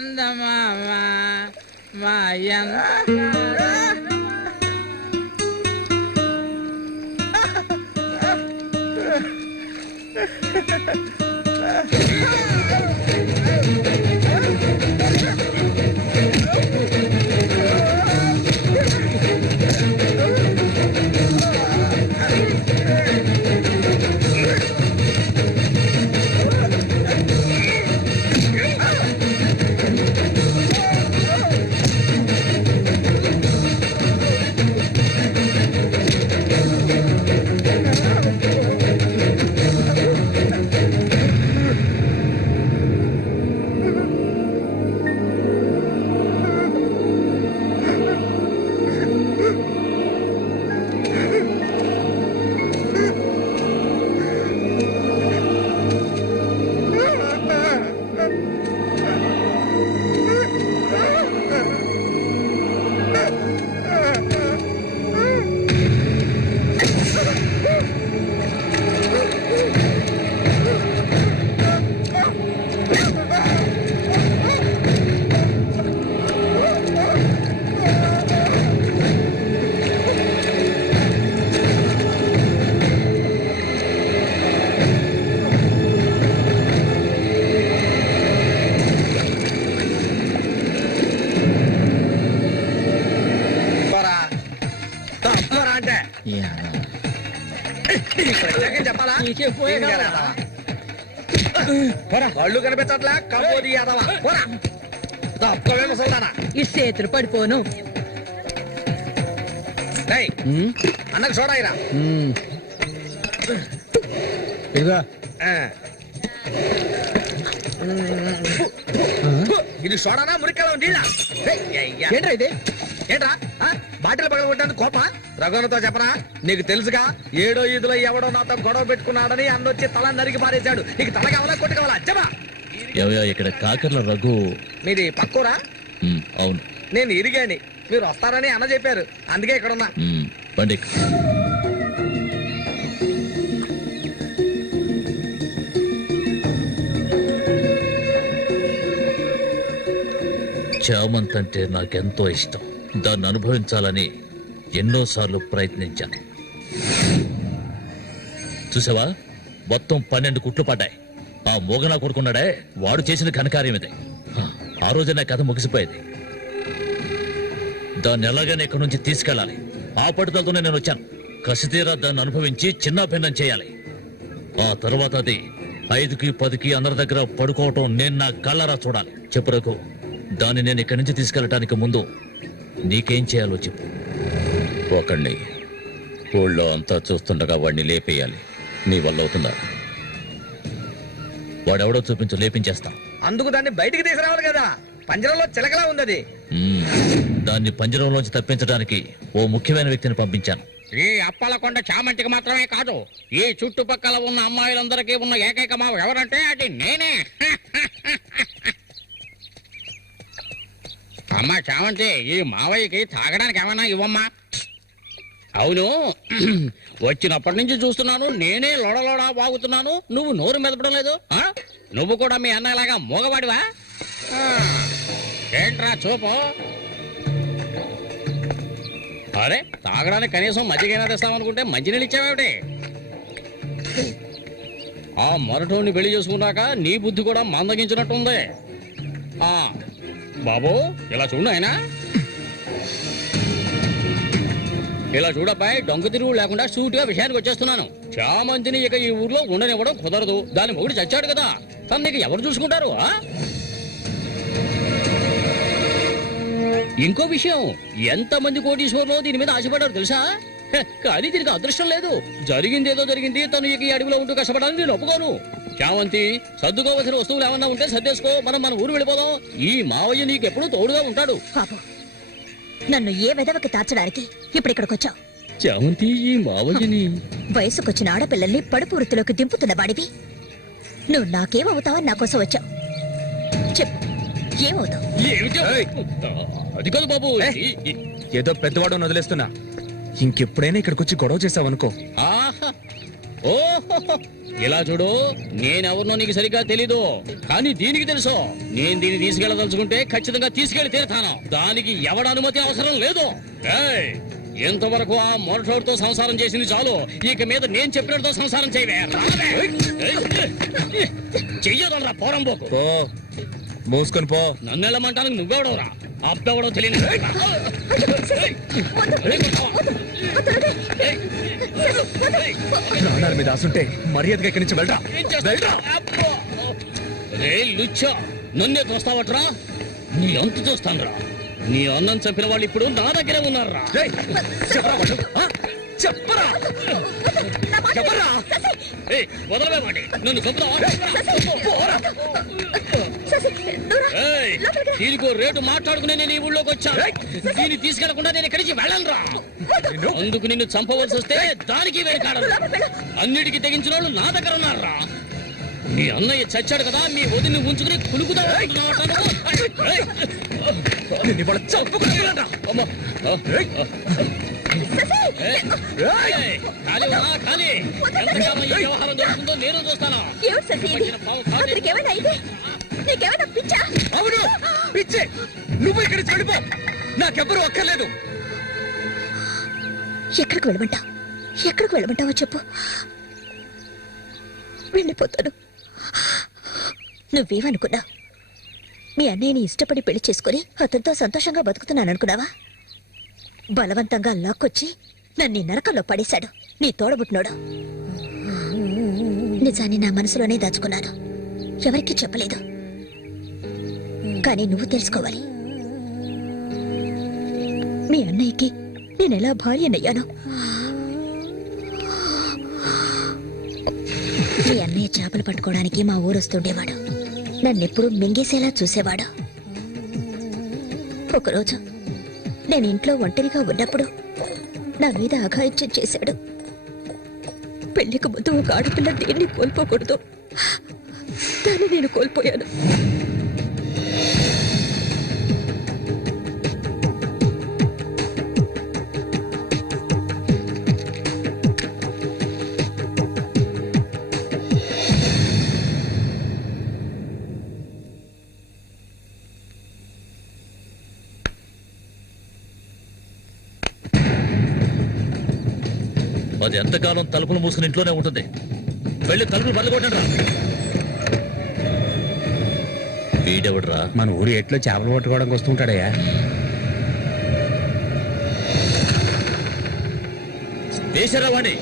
చందమామ మా అంటే చెప్పాలా కళ్ళు కనిపించట్లా కబోది యాదవా ఈ చేతులు పడిపోను. అన్నకు చూడాయిరా ఇదిగా ఇది చూడనా మురికలో నీళ్ళ ఏంట్రా ఇది? ఏంట్రా బాటిల్ పగలగొట్టాను కోప రఘునతో చెప్పరా? నీకు తెలుసుగా 7వ ఈదులో ఎవడో నాతో గొడవ పెట్టుకున్నాడని అన్నొచ్చి తల నరికి పారేశాడు. నీకు తల కావాలా కొట్టు కావాలా చెప్పా? ఇక్కడ కాకర్ల రఘు మీది పక్కూరా? అవును, నేను ఇరిగాని మీరు వస్తారని అన్న చెప్పారు, అందుకే ఇక్కడ ఉన్నా. బండి చామంతి అంటే నాకెంతో ఇష్టం. దాన్ని అనుభవించాలని ఎన్నోసార్లు ప్రయత్నించాను. చూసావా, మొత్తం 12 కుట్లు పడ్డాయి. ఆ మోగనా కొడుకున్నాడే, వాడు చేసిన ఘనకార్యం ఇదే. ఆ రోజు నా కథ ముగిసిపోయేది. దాన్ని ఎలాగైనా ఇక్కడి నుంచి తీసుకెళ్ళాలి. ఆ పట్టుదలతోనే నేను వచ్చాను. కసితీరా దాన్ని అనుభవించి చిన్న భిన్నం చేయాలి. ఆ తర్వాత అది 5కి 10కి అందరి దగ్గర పడుకోవటం నేను నా కళ్ళరా చూడాలి. చెప్పు రఘు, దాన్ని నేను ఇక్కడి నుంచి తీసుకెళ్ళటానికి ముందు నీకేం చేయాలో చెప్పు. ఒకడిని ఊళ్ళో అంతా చూస్తుండగా వాడిని లేపేయాలి. నీ వల్ల అవుతుందా? వాడెవడో చూపించు, లేపించేస్తాం. అందుకు దాన్ని బయటికి తీసుకురావాలి కదా, పంజరంలో చిలకలా ఉంది అది. దాన్ని పంజరంలోంచి తప్పించడానికి ఓ ముఖ్యమైన వ్యక్తిని పంపించాను. ఈ అప్పలకొండ చామంతికి మాత్రమే కాదు, ఈ చుట్టుపక్కల ఉన్న అమ్మాయిలందరికీ ఉన్న ఏకైక మావ ఎవరంటే అది నేనే. అమ్మా చామంతి, ఈ మావయ్యకి తాగడానికి ఏమన్నా ఇవ్వమ్మా. అవును, వచ్చినప్పటి నుంచి చూస్తున్నాను, నేనే లోడలోడా వాగుతున్నాను, నువ్వు నోరు మెదపడం లేదు. నువ్వు కూడా మీ అన్నలాగా మోగవాడివా? ఏంట్రా చూపు? అరే, తాగడానికి కనీసం మజ్జిగైనా తెస్తామనుకుంటే మంచినీళ్ళు ఇచ్చావేమిటి? ఆ మరటోని పెళ్లి చేసుకున్నాక నీ బుద్ధి కూడా మందగించినట్టుంది. బాబు, ఇలా చూడు ఆయన, ఇలా చూడబ్బాయి, డొంక తిరుగు లేకుండా సూటిగా విషయానికి వచ్చేస్తున్నాను. చామంతిని ఇక ఈ ఊర్లో ఉండనివ్వడం కుదరదు. దాని మొగుడు చచ్చాడు కదా, తను నీకు ఎవరు చూసుకుంటారు? ఇంకో విషయం, ఎంతమంది కోటీశ్వర్లో దీని మీద ఆశపడ్డారు తెలుసా? కానీ దీనికి అదృష్టం లేదు. జరిగిందేదో జరిగింది. తను ఇక ఈ అడవిలో ఉంటూ కష్టపడాలని నేను ఒప్పుకోను. చామంతి, సర్దుకోవలసిన వస్తువులు ఏమన్నా ఉంటే సర్దేసుకో, మనం మన ఊరు వెళ్ళిపోదాం. ఈ మావయ్య నీకు ఎప్పుడు తోడుగా ఉంటాడు. నన్ను ఏ విధవకి తార్చడానికి ఇప్పుడు ఇక్కడికి వచ్చావు? చామంతి, ఈ మావయ్యని వయసుకొచ్చిన ఆడపిల్లల్ని పడుపు వృత్తిలోకి దింపుతున్న వాడివి నువ్వు. నాకేమవుతావని నా కోసం వచ్చావు? చెప్పు, ఏమవుతావు? అది కాదు బాబు, ఏదో పెద్దవాడు వదిలేస్తున్నా. ఇంకెప్పుడైనా ఇక్కడికి వచ్చి గొడవ చేసావనుకో. ఓహో, ఇలా చూడు, నేనెవరినో నీకు సరిగ్గా తెలీదు, కానీ దీనికి తెలుసు. నేను దీన్ని తీసుకెళ్ళదలుచుకుంటే ఖచ్చితంగా తీసుకెళ్లి తీరుతాను. దానికి ఎవడ అనుమతి అవసరం లేదు. ఏయ్, ఎంతవరకు ఆ మొరటోడితో సంసారం చేసింది చాలు. ఇక మీద నేను చెప్పినట్టుతో సంసారం చేయవే. చెయ్యదరా పోరంబోకు. మూసుకొని పో. నన్ను వెళ్ళమంటానికి నువ్వెవడవరా? అబ్బెవడో తెలియదు. ప్రాణాల మీద ఆసుంటే మర్యాదగా ఇక్కడి నుంచి వెళ్ళరా. రే లుచ్చా, నన్నే తోస్తావట్రా? నీ అంత చూస్తానురా. నీ అన్నం చంపిన వాళ్ళు ఇప్పుడు నా దగ్గరే ఉన్నారా? చెప్పరా వదలవేమండి, నన్ను చంపుతావా? దీనికో రేటు మాట్లాడుకునే నేను ఈ ఊళ్ళోకి వచ్చాను. దీన్ని తీసుకెళ్లకుండా నేను ఇక్కడి నుంచి వెళ్ళనురా. అందుకు నిన్ను చంపవలసి వస్తే దానికి వెనకాడరు. అన్నిటికీ తెగించిన వాళ్ళు నా దగ్గర ఉన్నారా? మీ అన్నయ్య చచ్చాడు కదా, మీ వదిని ఉంచుకుని కులుకుతా. వ్యవహారం జరుగుతుందో నేను చూస్తాను. అవును, పిచ్చే. నువ్వు ఇక్కడి నుంచి వెళ్ళిపో. నాకెవ్వరూ అక్కర్లేదు. ఎక్కడికి వెళ్ళమంటావు? ఎక్కడికి వెళ్ళమంటావో చెప్పు, వెళ్ళిపోతాను. నువ్వేమనుకున్నావు? మీ అన్నయ్యని ఇష్టపడి పెళ్లి చేసుకుని అతనితో సంతోషంగా బతుకుతున్నాను అనుకున్నావా? బలవంతంగా లాక్కొచ్చి నన్ను నరకంలో పడేశాడు నీ తోడబుట్టినోడు. నిజాన్ని నా మనసులోనే దాచుకున్నాను, ఎవరికీ చెప్పలేదు. కానీ నువ్వు తెలుసుకోవాలి, మీ అన్నయ్యకి నేనెలా భార్యనయ్యాను. మీ అన్నయ్య చేపలు పట్టుకోవడానికి మా ఊరు వస్తుండేవాడు. నన్నెప్పుడు మింగేసేలా చూసేవాడు. ఒకరోజు నేను ఇంట్లో ఒంటరిగా ఉన్నప్పుడు నా మీద అఘాయిత్యం చేశాడు. పెళ్లికి ముందు ఒక ఆడపిల్ల దేన్ని కోల్పోకూడదు, దాన్ని నేను కోల్పోయాను. అది ఎంతకాలం తలుపులు మూసుకుని ఇంట్లోనే ఉంటుంది. వెళ్ళి తలుపులు బద్దకొట్టండి. వీడెవడరా? మన ఊరి ఎట్లో చేపలు పట్టుకోవడానికి వస్తుంటాడయ్యా. వేసారా వాణి?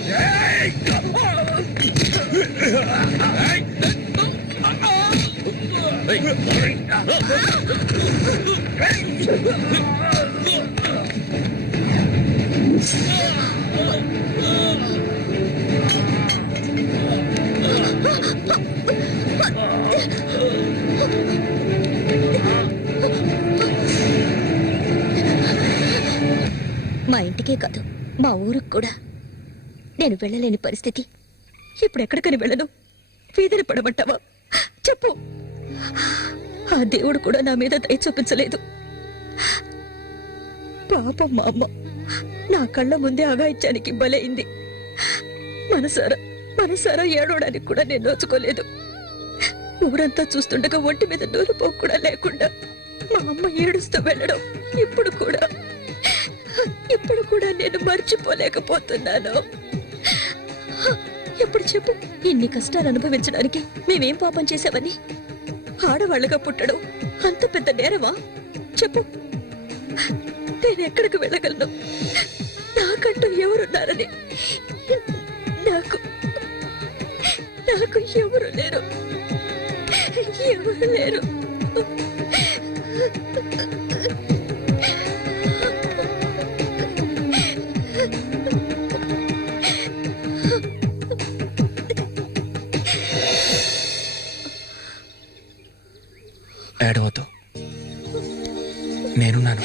మా ఇంటికే కాదు, మా ఊరికి కూడా నేను వెళ్ళలేని పరిస్థితి. ఇప్పుడు ఎక్కడికని వెళ్ళను? వీధిని పడమంటావా? చెప్పు. ఆ దేవుడు కూడా నా మీద దయ చూపించలేదు. పాపం మా అమ్మ నా కళ్ళ ముందే అఘాయిత్యానికి బలైంది. మనసారా ఏడవడానికి కూడా నేను నోచుకోలేదు. ఊరంతా చూస్తుండగా ఒంటి మీద నూలుపోకు కూడా లేకుండా మా అమ్మ ఏడుస్తూ వెళ్ళడం ఇప్పుడు కూడా నేను మర్చిపోలేకపోతున్నాను. ఎప్పుడు చెప్పు, ఇన్ని కష్టాలు అనుభవించడానికి మేమేం పాపం చేశామని? ఆడవాళ్ళగా పుట్టడం అంత పెద్ద నేరమా? చెప్పు, నేను ఎక్కడికి వెళ్ళగలను? నాకంటూ ఎవరున్నారని నాకు ఎవరు లేరు. ఏడవద్దు, నేనున్నాను.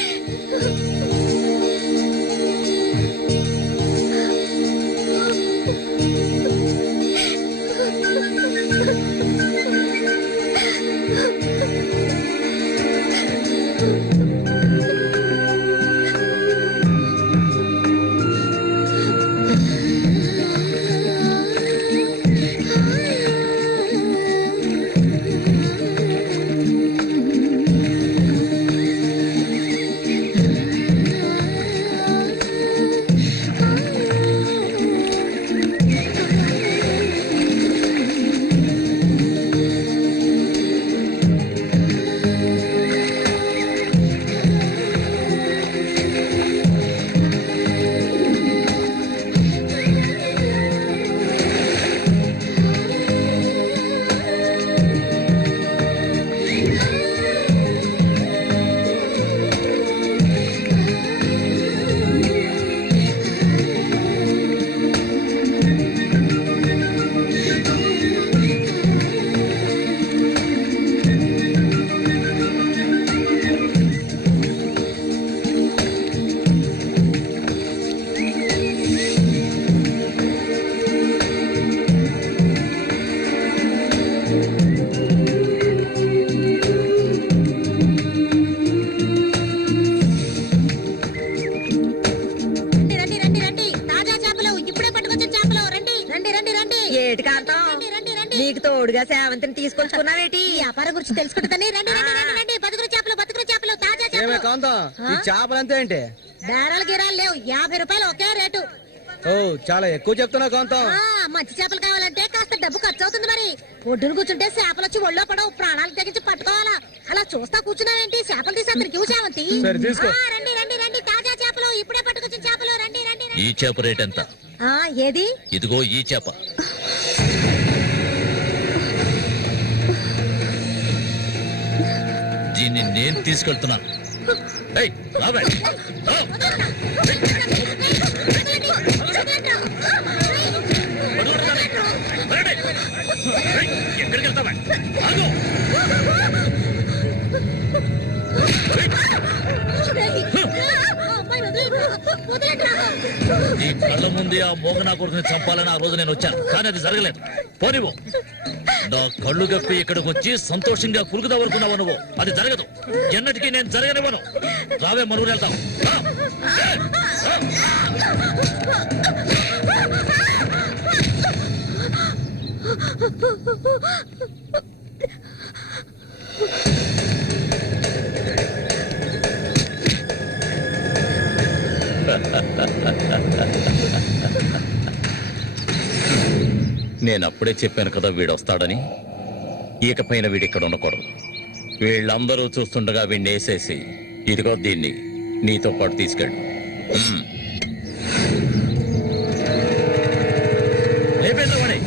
సేవంతిని తీసుకొచ్చుకున్నావేటి వ్యాపారం గురించి తెలుసుకుంటుందని రండి రండి రండి రండి బతుకులు చేపలు తాజా చేపలు కాంతం ఈ చేపలంతా ఏంటి బేరాలు గిరాలు లేవు 50 రూపాయలు ఒకే రేటు ఓ చాలా ఎక్కువ చెప్తున్నా కాంతం మంచి చేపలు కావాలంటే కాస్త డబ్బు ఖర్చు అవుతుంది మరి ఒడ్డును కూర్చుంటే చేపలు వచ్చి ఒళ్ళో పడవు ప్రాణాలు తెగించి పట్టుకోవాలా అలా చూస్తా కూర్చున్నావేంటి చేపలు తీసి అక్కడికి సేవంతి రండి రండి రండి తాజా చేపలు ఇప్పుడే పట్టుకొచ్చిన చేపలు రండి రండి ఈ చేప రేట్ ఎంత? ఏది ఇదిగో ఈ చేప. దీన్ని నేను తీసుకెళ్తున్నాను. ఎక్కడికి వెళ్తావా? నీ కళ్ళ ముందే ఆ మోగనా కొడుకుని చంపాలని ఆ రోజు నేను వచ్చాను, కానీ అది జరగలేదు. పోనివ్వు. నా కళ్ళు గప్పి ఇక్కడికి వచ్చి సంతోషంగా పురుగుదవరుకున్నావు నువ్వు. అది జరగదు, ఎన్నటికీ నేను జరగనివ్వను. రావే మనూరు వెళ్తాం. నేను అప్పుడే చెప్పాను కదా వీడు వస్తాడని. ఇకపైన వీడిక్కడ ఉండకూడదు. వీళ్ళందరూ చూస్తుండగా వీడిని వేసేసి ఇదిగో దీన్ని నీతో పాటు తీసుకెళ్ళు. లేపేద్దామని.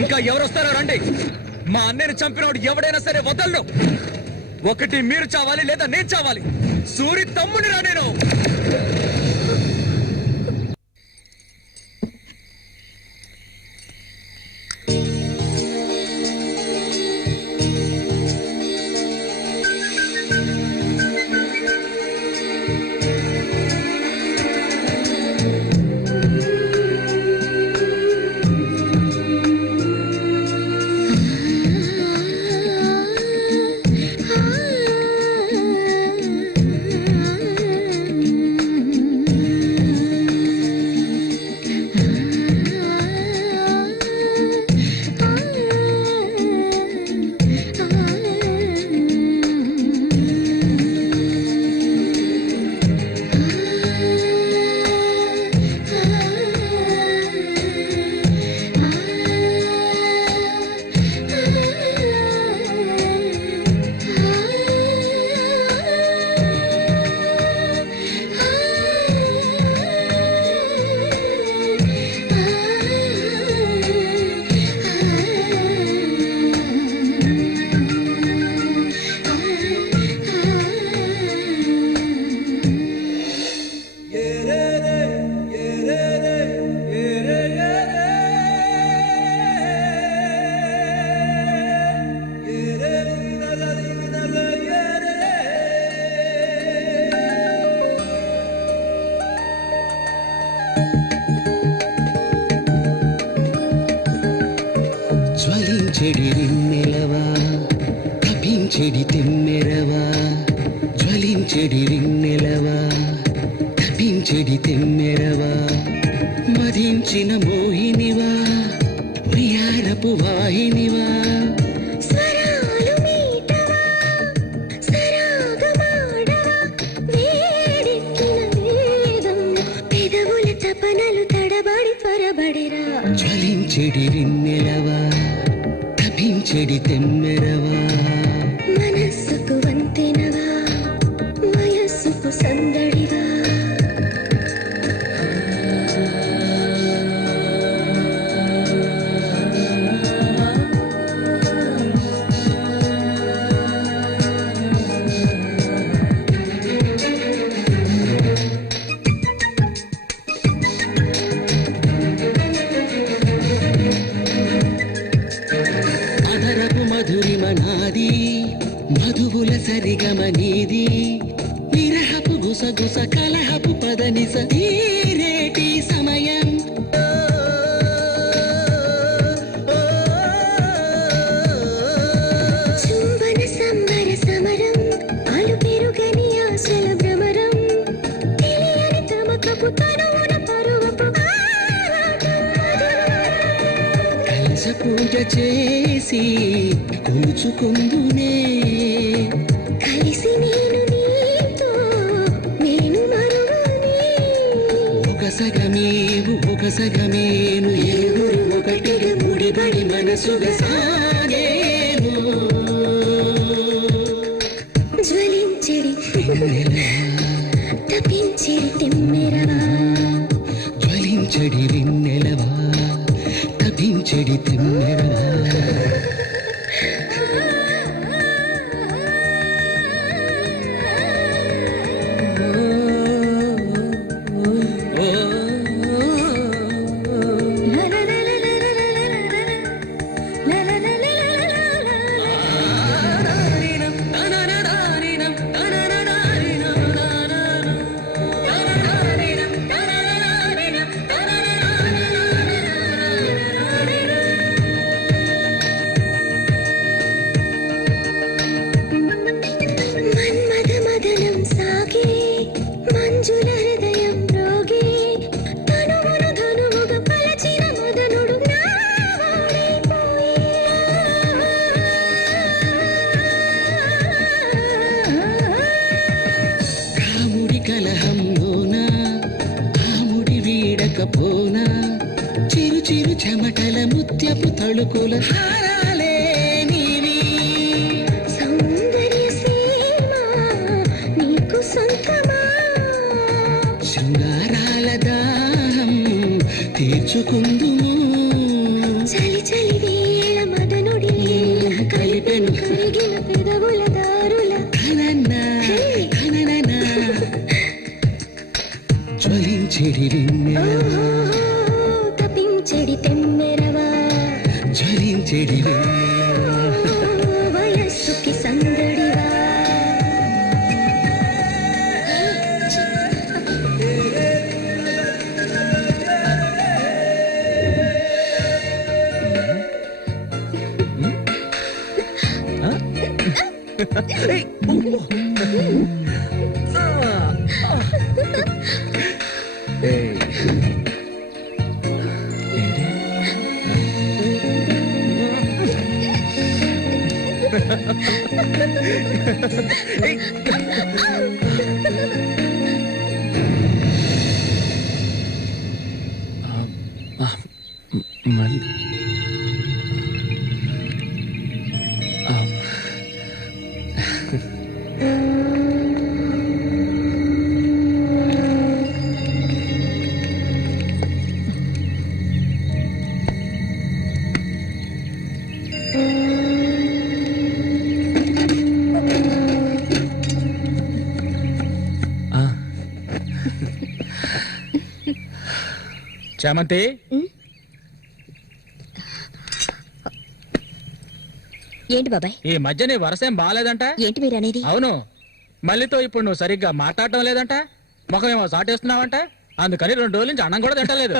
ఇంకా ఎవరు వస్తారో రండి. మా అన్నయ్యను చంపినోడు ఎవడైనా సరే వదలను. ఒకటి మీరు చావాలి లేదా నేను చావాలి. సూరి తమ్ముని రా నేను. తపించెడి రిన్నెలవా తపించెడి తెమ్మెరవా జ్వలించెడి రిన్నెలవా తపించెడి తెమ్మెరవా మదించిన మోహినివా ప్రియారపు వాహినివా స్వరాలు మీటవా సరాగమాడవా వేడెక్కిన వేగం పెదవుల తపనలు తడబడి త్వరబడిరా జ్వలించెడి రిన్నెలవా తపించెడి తెమ్మెరవా మనస్సుకు వంతెనవా వయస్సుకు సందడివా అదరపు మధురిమ నాది మధువుల సరిగమ నీది విరహపు గుసగుస కలహపు పదనిస తీరేటి సమయం చుంబన సంబర సమరం అలు పెరుగని ఆశల భ్రమరం తెలియని తమకపు తనువున పరువపు ఆరాటం కలస పూజ చేసి కూర్చుకుందునే కలిసి నేను నీతో నేను మరువనే ఒక సగమేవు ఒక సగమేను ఏడుగురు ఒకటిగా ముడిపడి మనసుగా సాగేను జ్వలించెడి తపించెడి తెమ్మెరవా జ్వలించడి రిన్నెలవా తపించడి తెమ్మెరవా మన్మథ మదనం సాగే మంజుల హృదయం రోగే తనువును ధనువుగా పలచిన మదనుడు కాముడి కలహంలోన కాముడి వీడకపోనా చిరు చిరు చెమటల ముత్యపు తళుకుల హారాలే నీవి సౌందర్య సీమ నీకు సొంతమా శృంగారాల దాహం తీర్చుకుందుము చలి చలి వేళ మదనుడి కలిపెను కరిగిన పెదవుల దారుల కనన్నా కనననా జ్వలించెడి రిన్నెలవా తపించెడి తెమ్మెరవా జ్వలించెడి రిన్నెలవా వయస్సుకి సందడివా చామంతి ఏంటి బాబాయ్? ఈ మధ్య నీ వరసేం బాగాలేదంట. ఏంటి మీరు అనేది? అవును, మళ్ళీతో ఇప్పుడు నువ్వు సరిగ్గా మాట్లాడటం లేదంట, ముఖం ఏమో సాటేస్తున్నావంట. అందుకని 2 రోజుల నుంచి అన్నం కూడా తింటలేదు.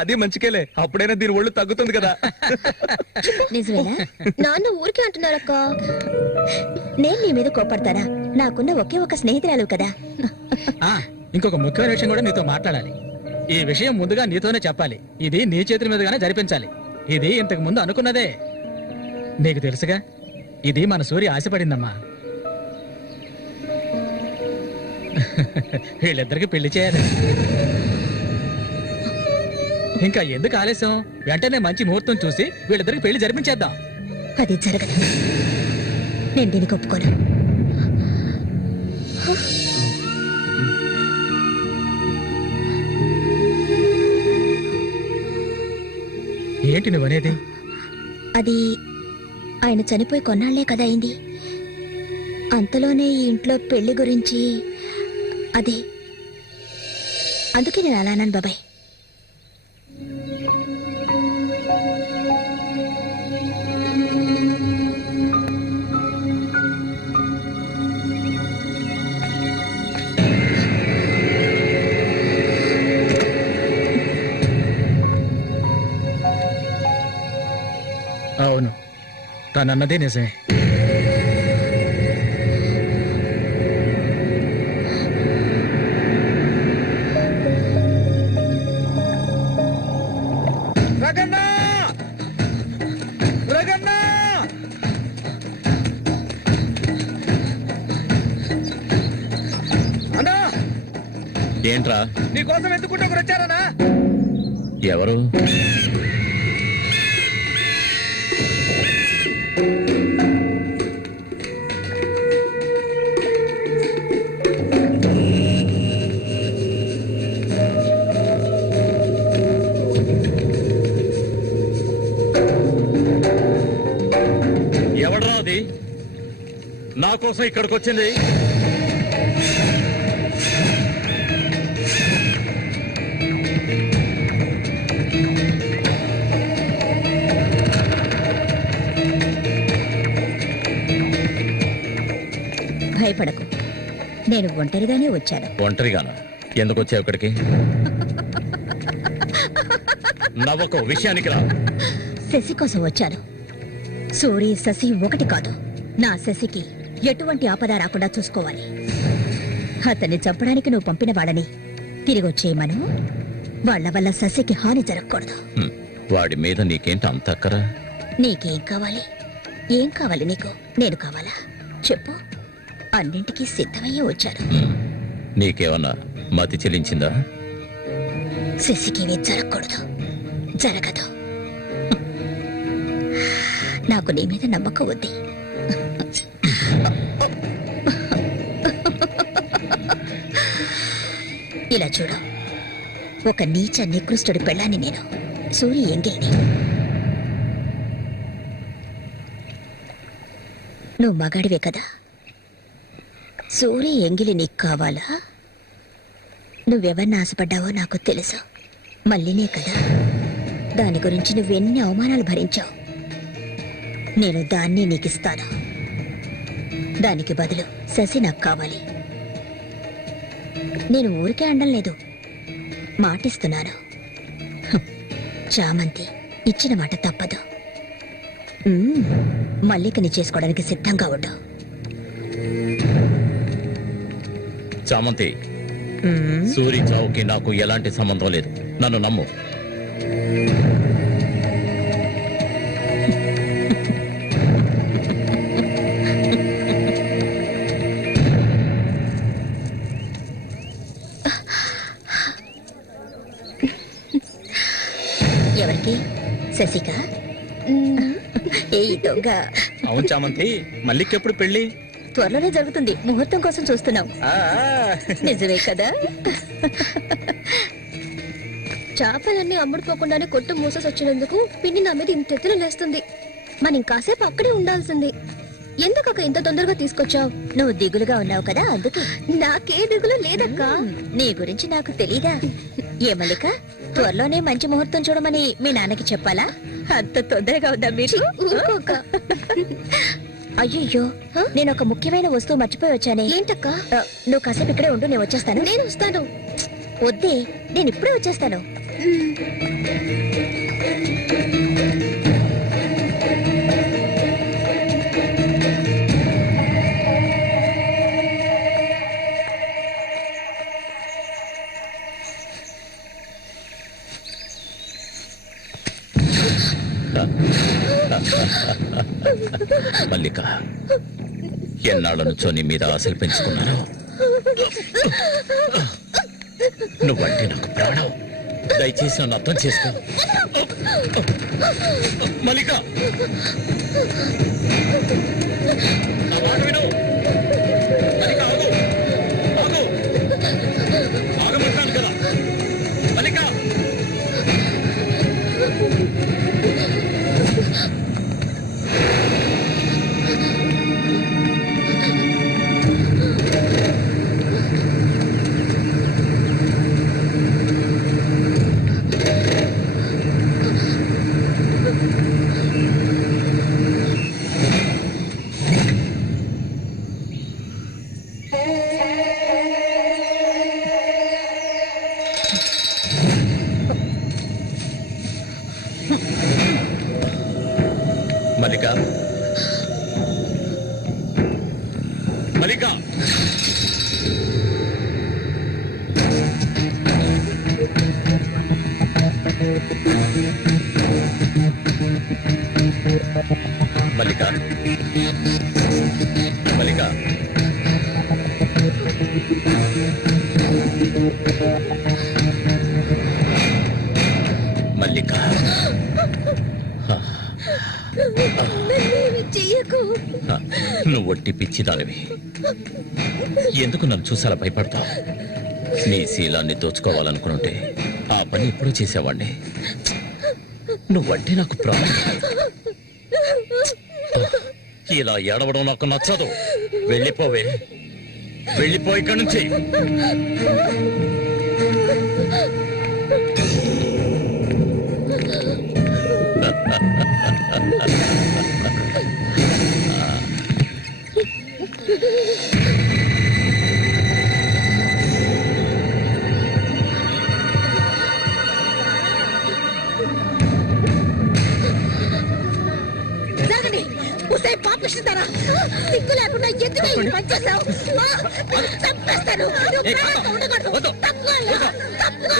అది మంచికేలే, అప్పుడైనా దీని ఒళ్ళు తగ్గుతుంది కదా. నిజమేనా? నాన్న ఊరికే అంటున్నారక్క. నేను నీ మీద కోపడతానా? నాకున్న ఒకే ఒక స్నేహితురాలు కదా. ఇంకొక ముఖ్యమైన విషయం కూడా నీతో మాట్లాడాలి. ఈ విషయం ముందుగా నీతోనే చెప్పాలి. ఇది నీ చేతుల మీదుగానే జరిపించాలి. ఇది ఇంతకు ముందు అనుకున్నదే. నీకు తెలుసుగా, ఇది మన సూర్య ఆశపడిందమ్మా. వీళ్ళిద్దరికి పెళ్లి చేయాలి. ఇంకా ఎందుకు ఆలస్యం? వెంటనే మంచి ముహూర్తం చూసి వీళ్ళిద్దరికి పెళ్లి జరిపించేద్దాం. అది జరగదు. నేను దీనికి ఒప్పుకోను. ఏంటి నువ్వనేది? అది ఆయన చనిపోయి కొన్నాళ్లే కదా అయింది. అంతలోనే ఈ ఇంట్లో పెళ్లి గురించి అదే, అందుకే నేను అలా అన్నాను బాబాయ్. అవును, తనన్నదే నిజమే. రగన్నా! రగన్నా! అన్నా, ఏంట్రా? నీకోసం ఎందుకుంటే ఒకరు వచ్చారనా? ఎవరు? ఎవడ్రా అది నా కోసం ఇక్కడికి వచ్చింది? భయపడకు, నేను ఒంటరిగానే వచ్చాను. ఒంటరిగానా? ఎందుకు వచ్చావు ఇక్కడికి? నవ్వకు, విషయానికి రా. శశి కోసం వచ్చాను. సూరి శశి ఒకటి కాదు. నా శశికి ఎటువంటి ఆపద రాకుండా చూసుకోవాలి. అతన్ని చంపడానికి నువ్వు పంపిన వాళ్ళని తిరిగి వచ్చేయమను. వాళ్ల వల్ల శశికి హాని జరగకూడదు. వాడి మీద నీకేంటి అంత అక్కరా? నీకేం కావాలి? ఏం కావాలి నీకు? నేను కావాలా? చెప్పు. అన్నింటికీ సిద్ధమయ్యే వచ్చాను. నీకేమన్నా మతి చెల్లించిందా? శశికి జరగకూడదు, జరగదు. నాకు నీ మీద నమ్మకం ఉంది. ఇలా చూడు, ఒక నీచ నికృష్టుడి పెళ్ళాన్ని నేను, సూరి ఎంగిల్ని. నువ్వు మగాడివే కదా. సూరి ఎంగిలి నీకు కావాలా? నువ్వెవరిని ఆశపడ్డావో నాకు తెలుసు. మళ్ళీనే కదా. దాని గురించి నువ్వెన్ని అవమానాలు భరించావు. నేను దాన్ని నీకిస్తాను. దానికి బదులు శశి నాకు కావాలి. నేను ఊరికే అండం లేదు, మాటిస్తున్నాను. చామంతి ఇచ్చిన మాట తప్పదు. మల్లికని చేసుకోవడానికి సిద్ధంగా ఉండు. చామంతి, సూరి చావుకి నాకు ఎలాంటి సంబంధం లేదు. నన్ను నమ్ము. ఎవరికి? శశిక? ఏ దొంగ! అవును చామంతి, మల్లికెప్పుడు పెళ్లి? త్వరలోనే జరుగుతుంది. ముహూర్తం కోసం చూస్తున్నాం. నిజమే కదా. చేపలన్నీ అమ్ముడుపోకుండానే కొట్టు మూసేసి వచ్చినందుకు పిన్ని నా మీద ఇంత ఎత్తున లేస్తుంది. మనం కాసేపు అక్కడే ఉండాల్సింది. ఎందుకక్క ఇంత తొందరగా తీసుకొచ్చావు? నువ్వు దిగులుగా ఉన్నావు కదా, అందుకే. నాకే దిగులు లేదక్క. నీ గురించి నాకు తెలీదా? ఏ మల్లిక, త్వరలోనే మంచి ముహూర్తం చూడమని మీ నాన్నకి చెప్పాలా? అంత తొందరగా ఉందా మీకు? అయ్యో, నేను ఒక ముఖ్యమైన వస్తువు మర్చిపోయి వచ్చానే. ఏంటక్క? నువ్వు కాసేపు ఇక్కడే ఉండు, నేను వచ్చేస్తాను. నేను వస్తాను. వద్దే, నేను ఇప్పుడే వచ్చేస్తాను. మల్లిక, ఎన్నాళ్ళ నుంచో నీ మీద ఆశలు పెంచుకున్నాను. నువ్వంటే నాకు ప్రాణం. దయచేసి నన్ను అర్థం చేసుకో. మల్లిక, నా మాట విను. మల్లిక, ఆగు, ఆగు, ఆగమంటాను కదా. మల్లిక, మల్లిక, మల్లిక, మల్లిక, మల్లిక, మల్లిక, చెయ్యకు. నువ్వు ఒట్టి పిచ్చిదానివి. ఎందుకు నన్ను చూసాలా భయపడతావు? నీ శీలాన్ని దోచుకోవాలనుకుంటే ఆ పని ఎప్పుడూ చేసేవాణ్ణి. నువ్వంటే నాకు ప్రాణం. ఇలా ఏడవడం నాకు నచ్చదు. వెళ్ళిపోవే, వెళ్ళిపో ఇక్కడి నుంచి. జరగండి. ఉసే పాపిస్తారా? సిగ్గు లేకుండా ఎందుకు ఈ పని చేశావు? చంపేస్తాను. నువ్వు ప్రాణంగా ఉండకూడదు. తప్పుకోయ్యా, తప్పుకో.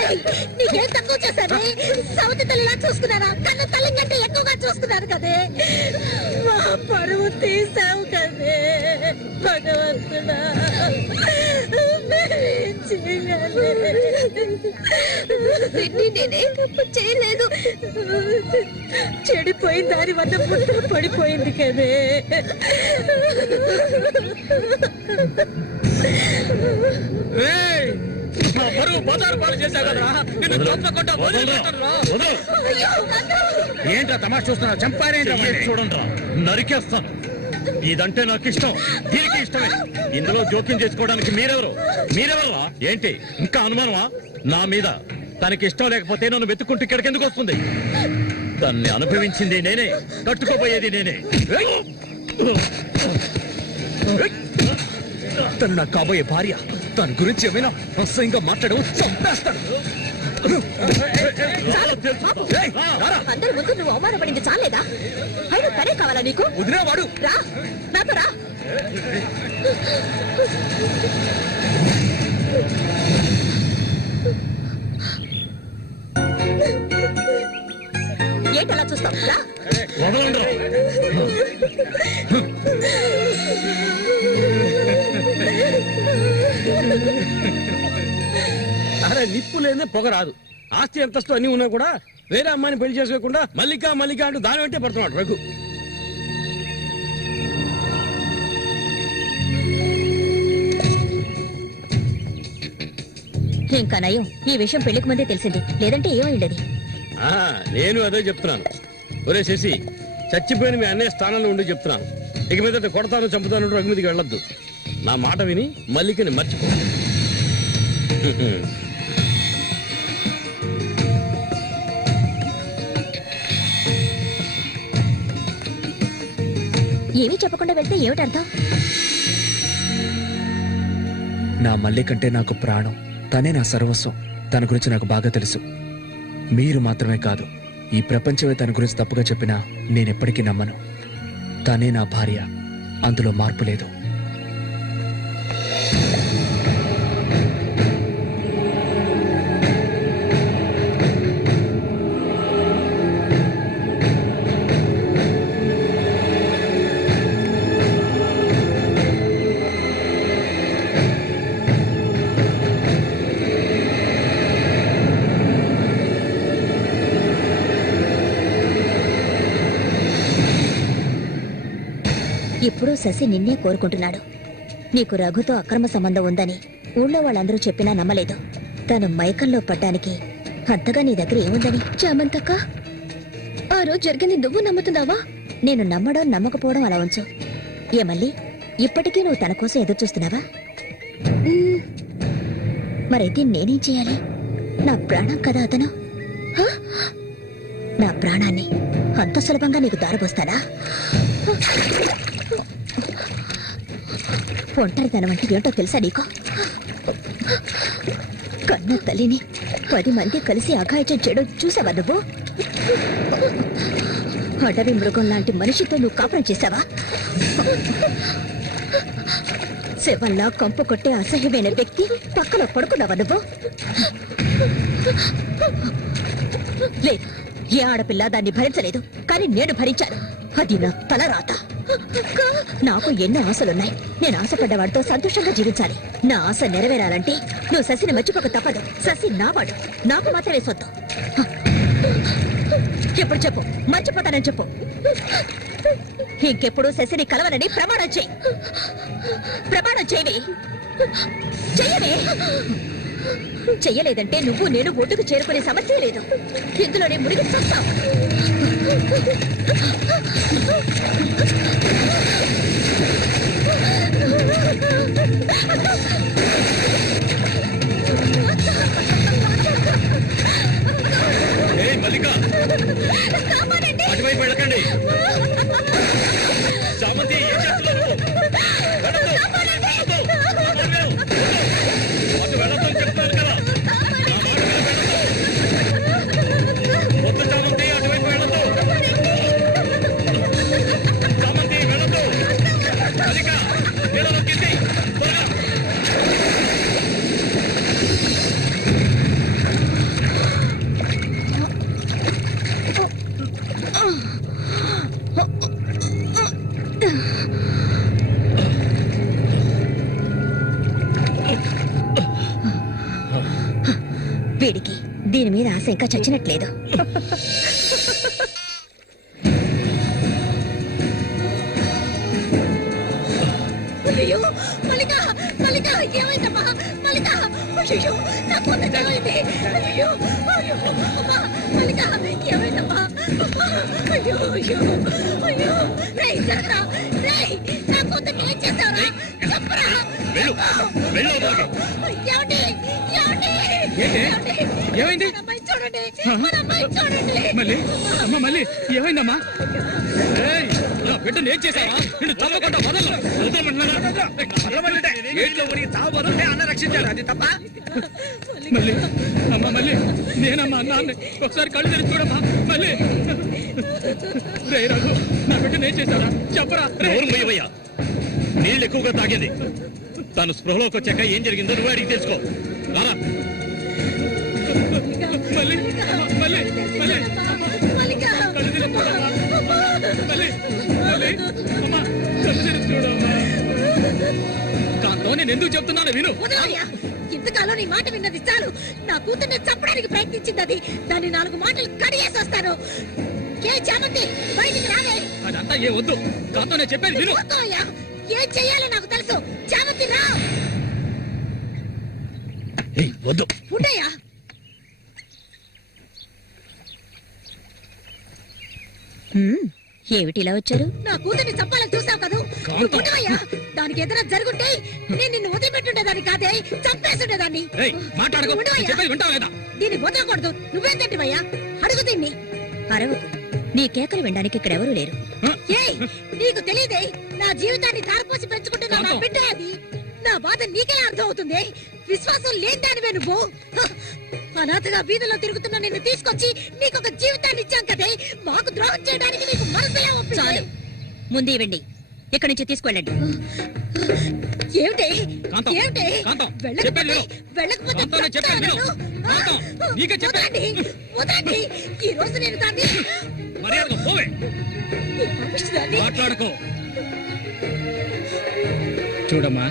ఏయ్, నీకేం తక్కువ చేశాను? సౌతి తల్లిలా చూసుకున్నారా? కన్ను తల్లి కంటే ఎక్కువగా చూసుకున్నారు కదే. మా పరువు తీసావు కదే భగవంతుడా. నేనే తప్పు చేయలేదు. చెడిపోయిన దాని వద్ద పుట్టు పడిపోయింది కదే. ఏంట్రా తమాష చూస్తున్నా? చంపారేంటి? చూడండి, నరికేస్తాను. ఇదంటే నాకు ఇష్టం, దీనికి ఇష్టమే. ఇందులో జోక్యం చేసుకోవడానికి మీరెవరా? ఏంటి ఇంకా అనుమానమా నా మీద? తనకి ఇష్టం లేకపోతే నన్ను వెతుక్కుంటూ ఇక్కడికి ఎందుకు వస్తుంది? దాన్ని అనుభవించింది నేనే, కట్టుకోబోయేది నేనే. తను నాకు కాబోయే భార్య. తన గురించి ఏమైనా అసహ్యంగా మాట్లాడవు, చంపేస్తాడు. అందరి ముందు నువ్వు అవమానపడింది చాలేదా? అయినా తనే కావాలా నీకు? వదిలేవాడు. రా, నాతో రా. ఏంటలా చూస్తావు? రా. అరే, నిప్పు లేదే పొగ రాదు. ఆస్తి అంతస్తు అన్ని ఉన్నా కూడా వేరే అమ్మాయిని పెళ్లి చేసుకోకుండా మల్లిక మల్లిక అంటూ దాని వెంటే పడుతున్నాడు రఘు. ఇంకా నయం, ఈ విషయం పెళ్లికి ముందే తెలిసింది. లేదంటే ఏమైండది? నేను అదే చెప్తున్నాను. ఒరే శశి, చచ్చిపోయిన మీ అన్నయ్య స్థానంలో ఉండి చెప్తున్నాను. ఇక మీద కొడతాను చంపుతాను రఘు మీదకి వెళ్ళొద్దు. నా మాట విని మల్లికని మర్చిపో. ఏమీ చెప్పకుండా వెళ్తే ఏమిటర్థం? నా మల్లి కంటే నాకు ప్రాణం. తనే నా సర్వస్వం. తన గురించి నాకు బాగా తెలుసు. మీరు మాత్రమే కాదు, ఈ ప్రపంచమే తన గురించి తప్పుగా చెప్పినా నేనెప్పటికీ నమ్మను. తనే నా భార్య, అందులో మార్పు లేదు. ఇప్పుడు శశి నిన్నే కోరుకుంటున్నాడు. నీకు రఘుతో అక్రమ సంబంధం ఉందని ఊళ్ళో వాళ్ళందరూ చెప్పినా నమ్మలేదు. తను మైకంలో పడ్డానికి అంతగా నీ దగ్గర ఏముందని? చామంతక్క, ఆ రోజు జరిగింది నువ్వు నమ్ముతున్నావా? నేను నమ్మడం నమ్మకపోవడం అలా ఉంచు. ఏ మళ్ళీ ఇప్పటికీ నువ్వు తన కోసం ఎదురు చూస్తున్నావా? మరైతే నేనేం చేయాలి? నా ప్రాణం కదా అతను. నా ప్రాణాన్ని అంత సులభంగా నీకు దారబోస్తానా? ఒంటరితనం అంటే ఏంటో తెలుసా నీకు? కన్న తల్లిని 10 మంది కలిసి అఘాయిత్యం చేయడం చూసావా నువ్వు? అడవి మృగం లాంటి మనిషితో నువ్వు కాపురం చేశావా? శవంలా కంపు కొట్టే అసహ్యమైన వ్యక్తి పక్కన పడుకున్నావా నువ్వు? లేదు, ఏ ఆడపిల్ల దాన్ని భరించలేదు, కానీ నేను భరించాను. అది నా తలరాత. నాకు ఎన్నో ఆశలున్నాయి. నేను ఆశపడ్డవాడితో సంతోషంగా జీవించాలి. నా ఆశ నెరవేరాలంటే నువ్వు శశిని మర్చిపోక తప్పదు. శశి నావాడు, నాకు మాత్రమే సొత్తు. ఎప్పుడు చెప్పు, మర్చిపోతానని చెప్పు. ఇంకెప్పుడు శశిని కలవనని ప్రమాణం చేయి. ప్రమాణం చేయవి. చెయ్యవే. చెయ్యలేదంటే నువ్వు నేను ఒడ్డుకు చేరుకునే సమస్య లేదు. ఇందులోనే మునిగి చూస్తావు. మల్లిక, అటువైపు వెళ్ళకండి. చామంతి, ఏం చేస్తున్నావు? అటు వెళ్ళొద్దని చెప్తున్నాను కదా. వద్దు చామంతి, అటువైపు వెళ్ళొద్దు. చామంతి వెళ్ళొద్దు. మల్లిక, నీళ్ళలో కింది త్వరగా. వీడికి దీని మీద ఆశ ఇంకా చచ్చినట్లేదు. అయ్యో మల్లిక, మల్లిక ఏమైందమ్మా? మల్లిక, అయ్యో నా కూతురు ఏమైంది? అయ్యో అయ్యో అమ్మా, మల్లిక ఏమైందమ్మా? అయ్యో అయ్యో అయ్యో, రేయ్ జరగరా, రేయ్ నా కూతురు ఏం చేస్తారా? చెప్పరా. ఏమండి, ఏమండి, ఏమైంది? అమ్మాయి చూడండి, మన అమ్మాయి చూడండి. మళ్ళీ అమ్మ, మళ్ళీ ఏమైందమ్మా? నా బిడ్డను ఏం చేశావా? నిన్ను చంపకుండా అన్న రక్షించాడు, అది తప్ప. మళ్ళీ అమ్మా, మళ్ళీ నేనమ్మా అన్నాన్ని ఒకసారి కళ్ళు తెరిచి చూడమ్మా. మళ్ళీ రే రఘు, నా బిడ్డను ఏం చేశాడా చెప్పరా. ఎవరు నీళ్ళు ఎక్కువగా తాగేది. తను స్పృహలోకి వచ్చాక ఏం జరిగిందో నువ్వు అడిగి తెలుసుకో. రారా. మళ్ళీ మళ్ళీ మళ్ళీ కళ్ళు తెరిచి చూడమ్మా. మళ్ళీ మళ్ళీ అమ్మా, కళ్ళు తెరిచి చూడమ్మా. కాంతో నేను ఎందుకు చెప్తున్నాను విను. ఇంతకాలం నీ మాట విన్నది చాలు. నా కూతుర్ని చంపడానికి ప్రయత్నించింది అది. దాన్ని 4 మాటలు కడిగేసి వస్తాను. ఏ చామంతి, బయటికి రాలే. అదంతా ఏ వద్దు, కాంతో నేను చెప్పేది విను. ఏం చెయ్యాలో నాకు తెలుసు. చామంతి రా. వద్దు ఉండయ్యా. ఏమిటి ఇలా వచ్చారు? నా కూతుర్ని చంపాలని చూసావు కదా. ఉండవయ్యా. దానికి ఎదురు జరుగుంటే నేను నిన్ను వదిలిపెట్టుండేదాన్ని కాదే, చంపేస్తుండేదాన్ని. దీన్ని వదలకూడదు. నువ్వేం తింటివయ్యా? అడుగు దీన్ని. అరవకు. నీ కేకలు వినడానికి ఇక్కడ ఎవరూ లేరు. నీకు తెలియదే, నా జీవితాన్ని ధారపోసి పెంచుకుంటున్నా నా బిడ్డ అది. నా బాధ నీకెలా అర్థం అవుతుంది? విశ్వాసం లేదానివే నువ్వు. అనాథగా వీధిలో తిరుగుతున్న నిన్ను తీసుకొచ్చి నీకు ఒక జీవితాన్ని ఇచ్చాం కదే, మాకు ద్రోహం చేయడానికి నీకు మనసులే ఒప్పింది. చాలు, ముందు ఇవ్వండి, ఇక్కడి నుంచి తీసుకెళ్ళండి. ఏమిటి కాంతం, ఏమిటి కాంతం, వెళ్ళకపోతే చెప్పేది విను. వెళ్ళకపోతే కాంతం, నేను చెప్పేది విను. కాంతం, నీకే చెప్పేది. వదలండి, వదలండి. ఈ రోజు నేను దాన్ని మర్యాదగా పోవే, ఈ పాపిష్టిదాన్ని మాట్లాడుకో. చూడమ్మా,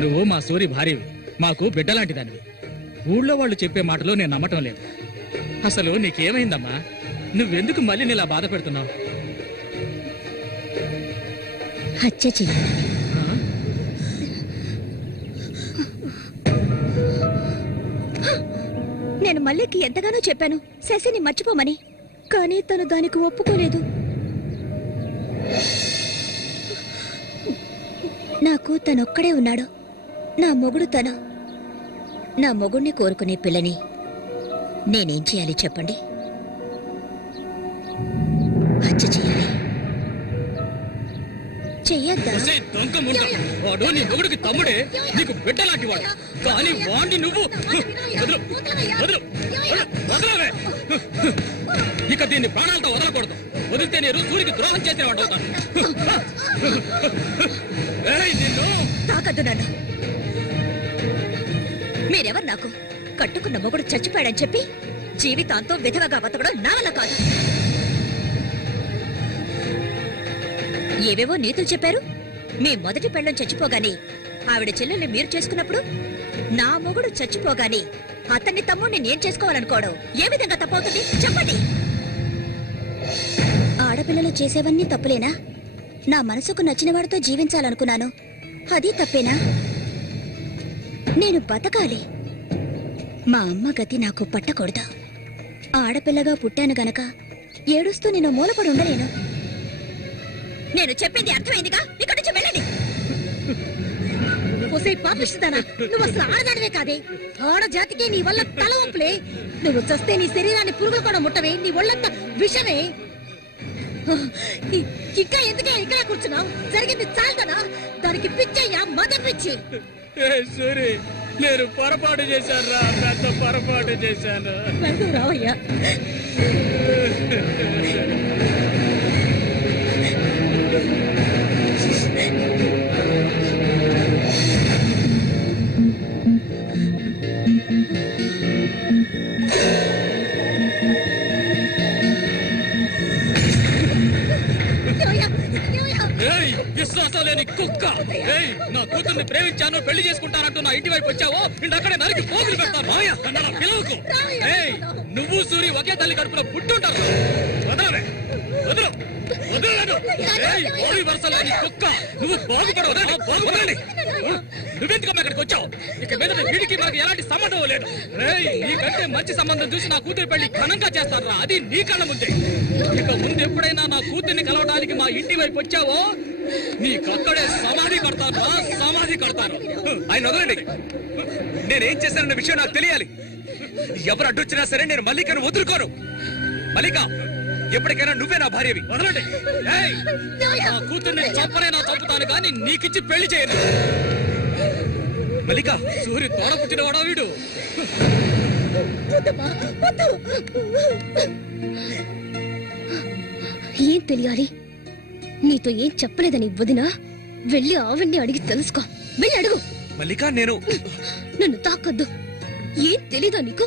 నువ్వు మా సూరి భార్యవి, మాకు బిడ్డలాంటి దానివి. ఊళ్ళో వాళ్ళు చెప్పే మాటలు నేను నమ్మటం లేదు. అసలు నీకేమైందమ్మా? నువ్వెందుకు మళ్ళీ ఇలా బాధ పెడుతున్నావు? హత్య చెయ్యి. నేను మల్లికి ఎంతగానో చెప్పాను శశిని మర్చిపోమని, కానీ తను దానికి ఒప్పుకోలేదు. నాకు తనొక్కడే ఉన్నాడు, నా మొగుడు తను. నా మొగుడిని కోరుకునే పిల్లని నేనేం చేయాలి చెప్పండి? హత్య చేయాలి. చెయ్యొద్దా? ఒసేయ్ దొంగ ముండ, వాడు నీ మొగుడికి తమ్ముడే, నీకు బిడ్డలాంటి వాడు. కానీ వాణ్ణి నువ్వు వదలు, వదలు, వదలవే. ఇక దీన్ని ప్రాణాలతో వదలకూడదు. వదిలితే నేను సూరికి ద్రోహం చేసిన వాడు అవుతాను. ఏయ్, నిన్ను తాకద్దు నన్ను. మీరెవరు నాకు? కట్టుకున్న మొగుడు చచ్చిపోయాడని చెప్పి జీవితాంతం విధవగా బతకడం నా వల్ల కాదు. ఏవేవో నీతులు చెప్పారు. మీ మొదటి పెళ్ళం చచ్చిపోగానే ఆవిడ చెల్లెల్ని మీరు చేసుకున్నప్పుడు, నా మొగుడు చచ్చిపోగానే అతన్ని తమ్ముడిని నేను చేసుకోవాలనుకోవడం ఏ విధంగా తప్పవుతుంది చెప్పండి? ఆడపిల్లలు చేసేవన్నీ తప్పులేనా? నా మనసుకు నచ్చిన వాడితో జీవించాలనుకున్నాను, అది తప్పేనా? నేను బతకాలి. మా అమ్మ గతి నాకు పట్టకూడదు. ఆడపిల్లగా పుట్టాను గనక ఏడుస్తూ నేను మూలపడి ఉండలేను. నేను చెప్పింది అర్థమైందిగా, ఇక్కడి నుంచి వెళ్ళండి. పాపిస్తానా? నువ్వు అసలు ఆడదానివే కాదే. ఆడ జాతికి నీ వల్ల తల వంపులే. నువ్వు చస్తే నీ శరీరాన్ని పురుగులు కూడా ముట్టవే, నీ ఒళ్ళంతా విషమే. ఇంకా ఎందుకే ఇక్కడ కూర్చున్నావు? జరిగింది చాలుదనా? దానికి పిచ్చయ్యా, మద పిచ్చి. సూరి, నేను పొరపాటు చేశాను రా, పెద్ద పొరపాటు చేశాను. వెళ్తూ రావయ్యా. విశ్వాసం లేని కుక్క. నా కూతుర్ని ప్రేమించాను, పెళ్లి చేసుకుంటానంటూ నా ఇంటి వైపు వచ్చావో అక్కడే నరికి పోగులు పెడతాను. పిలవకు. నువ్వు సూరి ఒకే తల్లి కడుపులో పుట్టుంటారు. వదలవే, వదలు, వదలలేదు. వరుస లేని కుక్క, నువ్వు బాగుపడవదండి. బాగుపడండి. నువ్వెందుకమ్మా ఇక్కడికి వచ్చావు? ఇక మీద వీడికి మనకి ఎలాంటి సంబంధం లేదు. నీకంటే మంచి సంబంధం చూసి నా కూతురి పెళ్లి ఘనంగా చేస్తాను రా, అది నీ కళ్ళ ముందే. ఇక ముందు ఎప్పుడైనా నా కూతుర్ని కలవడానికి మా ఇంటి వైపు వచ్చావో నీకక్కడే సమాధి కడతాను రా, సమాధి కడతాను. ఆయన వదలండి. నేనేం చేశానన్న విషయం నాకు తెలియాలి. ఎవరు అడ్డొచ్చినా సరే నేను మల్లికను వదులుకోను. మల్లిక, ఎప్పటికైనా నువ్వే నా భార్యవి. వదలండి. నా కూతుర్ని చంపనైనా చంపుతాను కానీ నీకిచ్చి పెళ్లి చేయను. మల్లిక, సూర్యు తోడ పుట్టినవాడా వీడు? ఏం తెలియాలి? నీతో ఏం చెప్పలేదని వదినా, వెళ్ళి ఆవిడ్ని అడిగి తెలుసుకో. వెళ్ళి అడుగు. మల్లిక, నేను నన్ను తాకొద్దు. ఏం తెలీదా నీకు?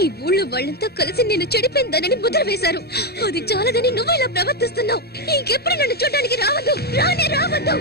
ఈ ఊళ్ళో వాళ్ళంతా కలిసి నేను చెడిపోయిందనని ముద్ర వేశారు. అది చాలదని నువ్వు ఇలా ప్రవర్తిస్తున్నావు. ఇంకెప్పుడు నన్ను చూడడానికి రావద్దు, రానే రావద్దు.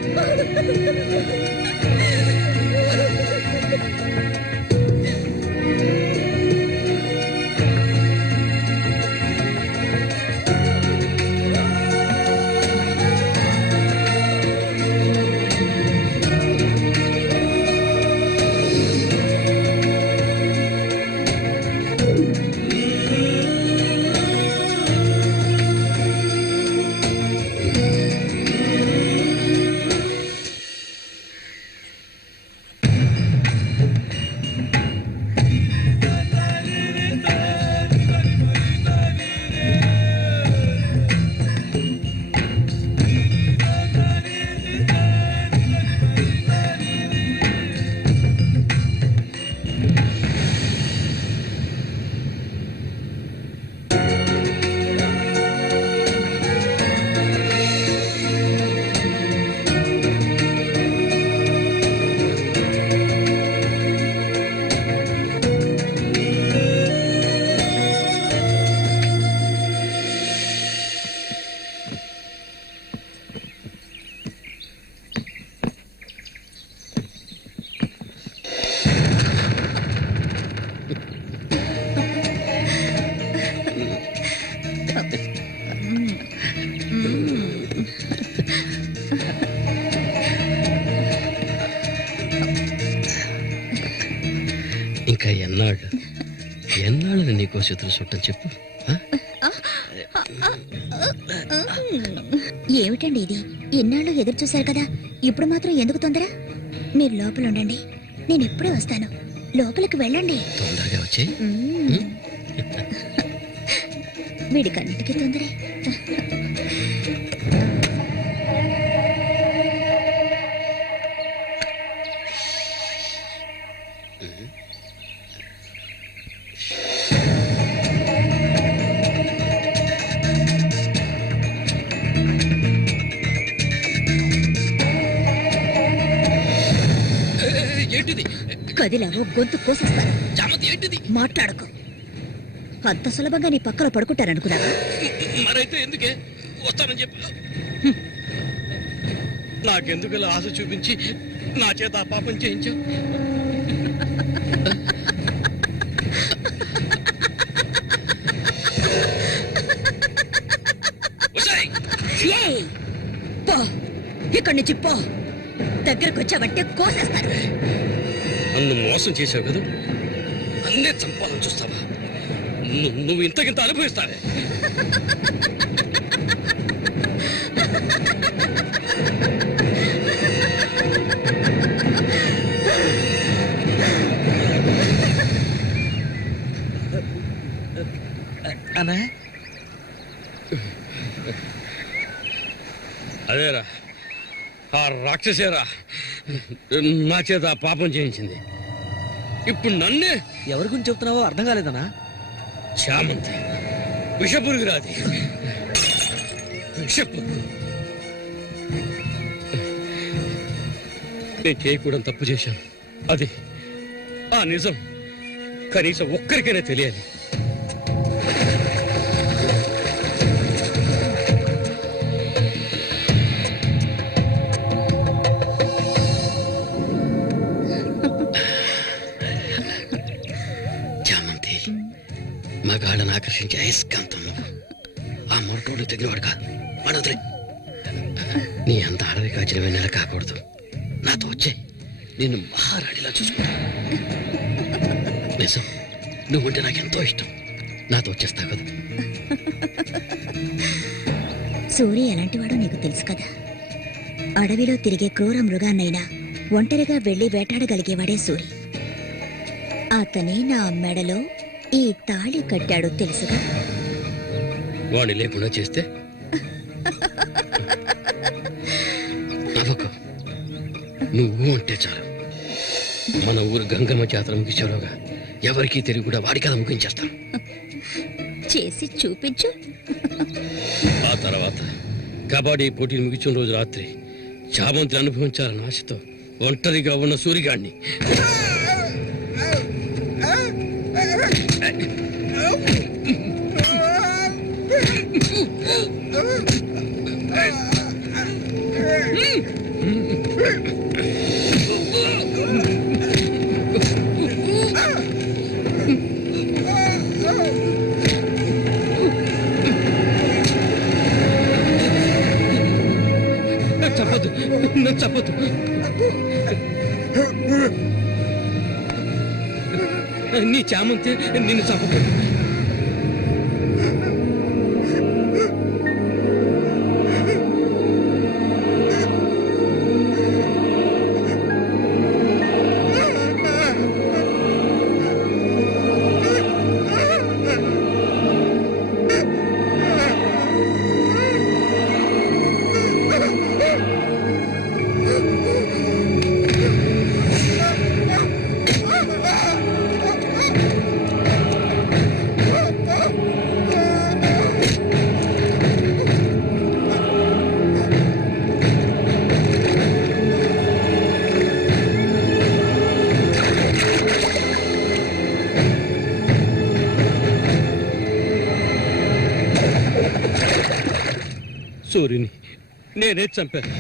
ఇంకా ఎన్నాళ్ళు నీకో చేతులు చుట్టం చెప్పు. ఏమిటండి ఇది? ఇన్నాళ్ళు ఎదురు చూశారు కదా, ఇప్పుడు మాత్రం ఎందుకు తొందర? మీరు లోపల ఉండండి, నేను ఇప్పుడే వస్తాను. లోపలికి వెళ్ళండి. తొందరగా వచ్చే. వీడికన్నిటికీ తొందరే. ఏంటిది? కదిలావో గొంతు కోసేస్తాను. చామంతి ఏంటిది? మాట్లాడకు. అంత సులభంగా నీ పక్కన పడుకుంటారనుకున్నావా? మరైతే ఎందుకే వస్తానని చెప్పు. నాకెందుకు ఇలా ఆశ చూపించి నా చేత ఆ పాపం చేయించావు? ఏయ్! పో, ఇక్కడి నుంచి పో. దగ్గరకు వచ్చావంటే కోసేస్తాను. నన్ను మోసం చేసావు కదా, అన్నే చంపాలని చూస్తావా? నువ్వు ఇంతకింత అనుభవిస్తావే. అన్నా అదేరా, ఆ రాక్షసేరా నా చేత ఆ పాపం చేయించింది. ఇప్పుడు నన్నే. ఎవరి గురించి చెప్తున్నావో అర్థం కాలేదనా? చామంతి విషపురుగురాది. విషపురుగు. నేను చేయకూడదు తప్పు చేశాను. అది ఆ నిజం కనీసం ఒక్కరికైనా తెలియాలి. మగాళ్ళని ఆకర్షించే అయస్కాంతం నువ్వు. ఆ మొరటోడు తెగినవాడు కాదు, వాడొదిలే. నీ అంత అడవి కాచిన వెన్నెల కాకూడదు. నాతో వచ్చే, నిన్ను మహారాణిలా చూసుకుంటా. నిజం, నువ్వుంటే నాకెంతో ఇష్టం. నాతో వచ్చేస్తావు కదా. సూర్య ఎలాంటివాడో నీకు తెలుసు కదా. అడవిలో తిరిగే క్రూర మృగాన్నైనా ఒంటరిగా వెళ్లి వేటాడగలిగేవాడే సూరి. అతనే నా మెడలో ఈ తాళి కట్టాడు తెలుసుగా. వాడిని లేకుండా చేస్తే నవ్వకు. నువ్వు అంటే చాలు. మన ఊరు గంగమ్మ జాతర ముగించేలోగా ఎవరికీ తెలివి కూడా వాడి కథ ముగించేస్తాం. చేసి చూపించు. ఆ తర్వాత కబడ్డీ పోటీలు ముగించిన రోజు రాత్రి చామంతిని అనుభవించాలన్న ఆశతో ఒంటరిగా ఉన్న సూరిగాడిని చెప్పదు, నన్ను చెప్పదు. నీ చామంతి నిన్ను చంపదు. సూర్యుని నేనే చంపాను.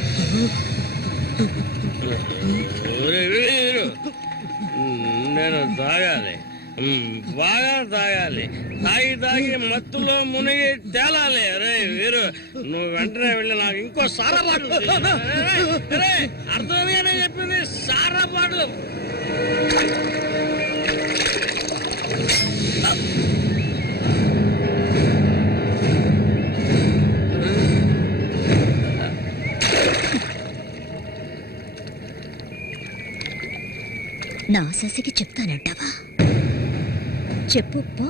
నేను తాగాలి. బాగా తాగాలి. తాగి మత్తులో మునిగి తేలాలి. రే వీరు, నువ్వు వెంటనే వెళ్ళి నాకు ఇంకో సారా బాటలు అర్థమేనే చెప్పింది. సారా బాటలు నా శశికి చెప్తానంటావా? చెప్పు పో.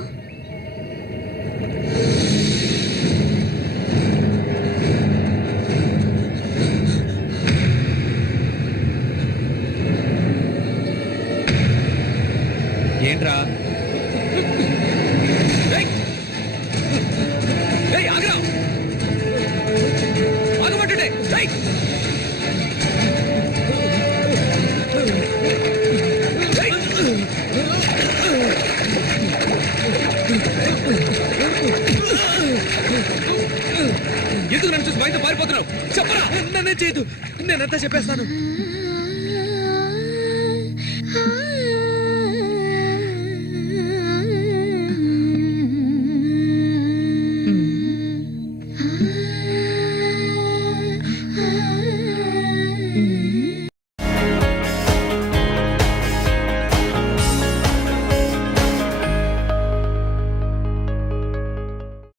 ఏంట్రా ఆగమంటుండే. ఎందుకు నన్ను చూసి బయట పారిపోతున్నావు? చెప్పరా. నన్నే చేయదు, నేనంతా చెప్పేస్తాను.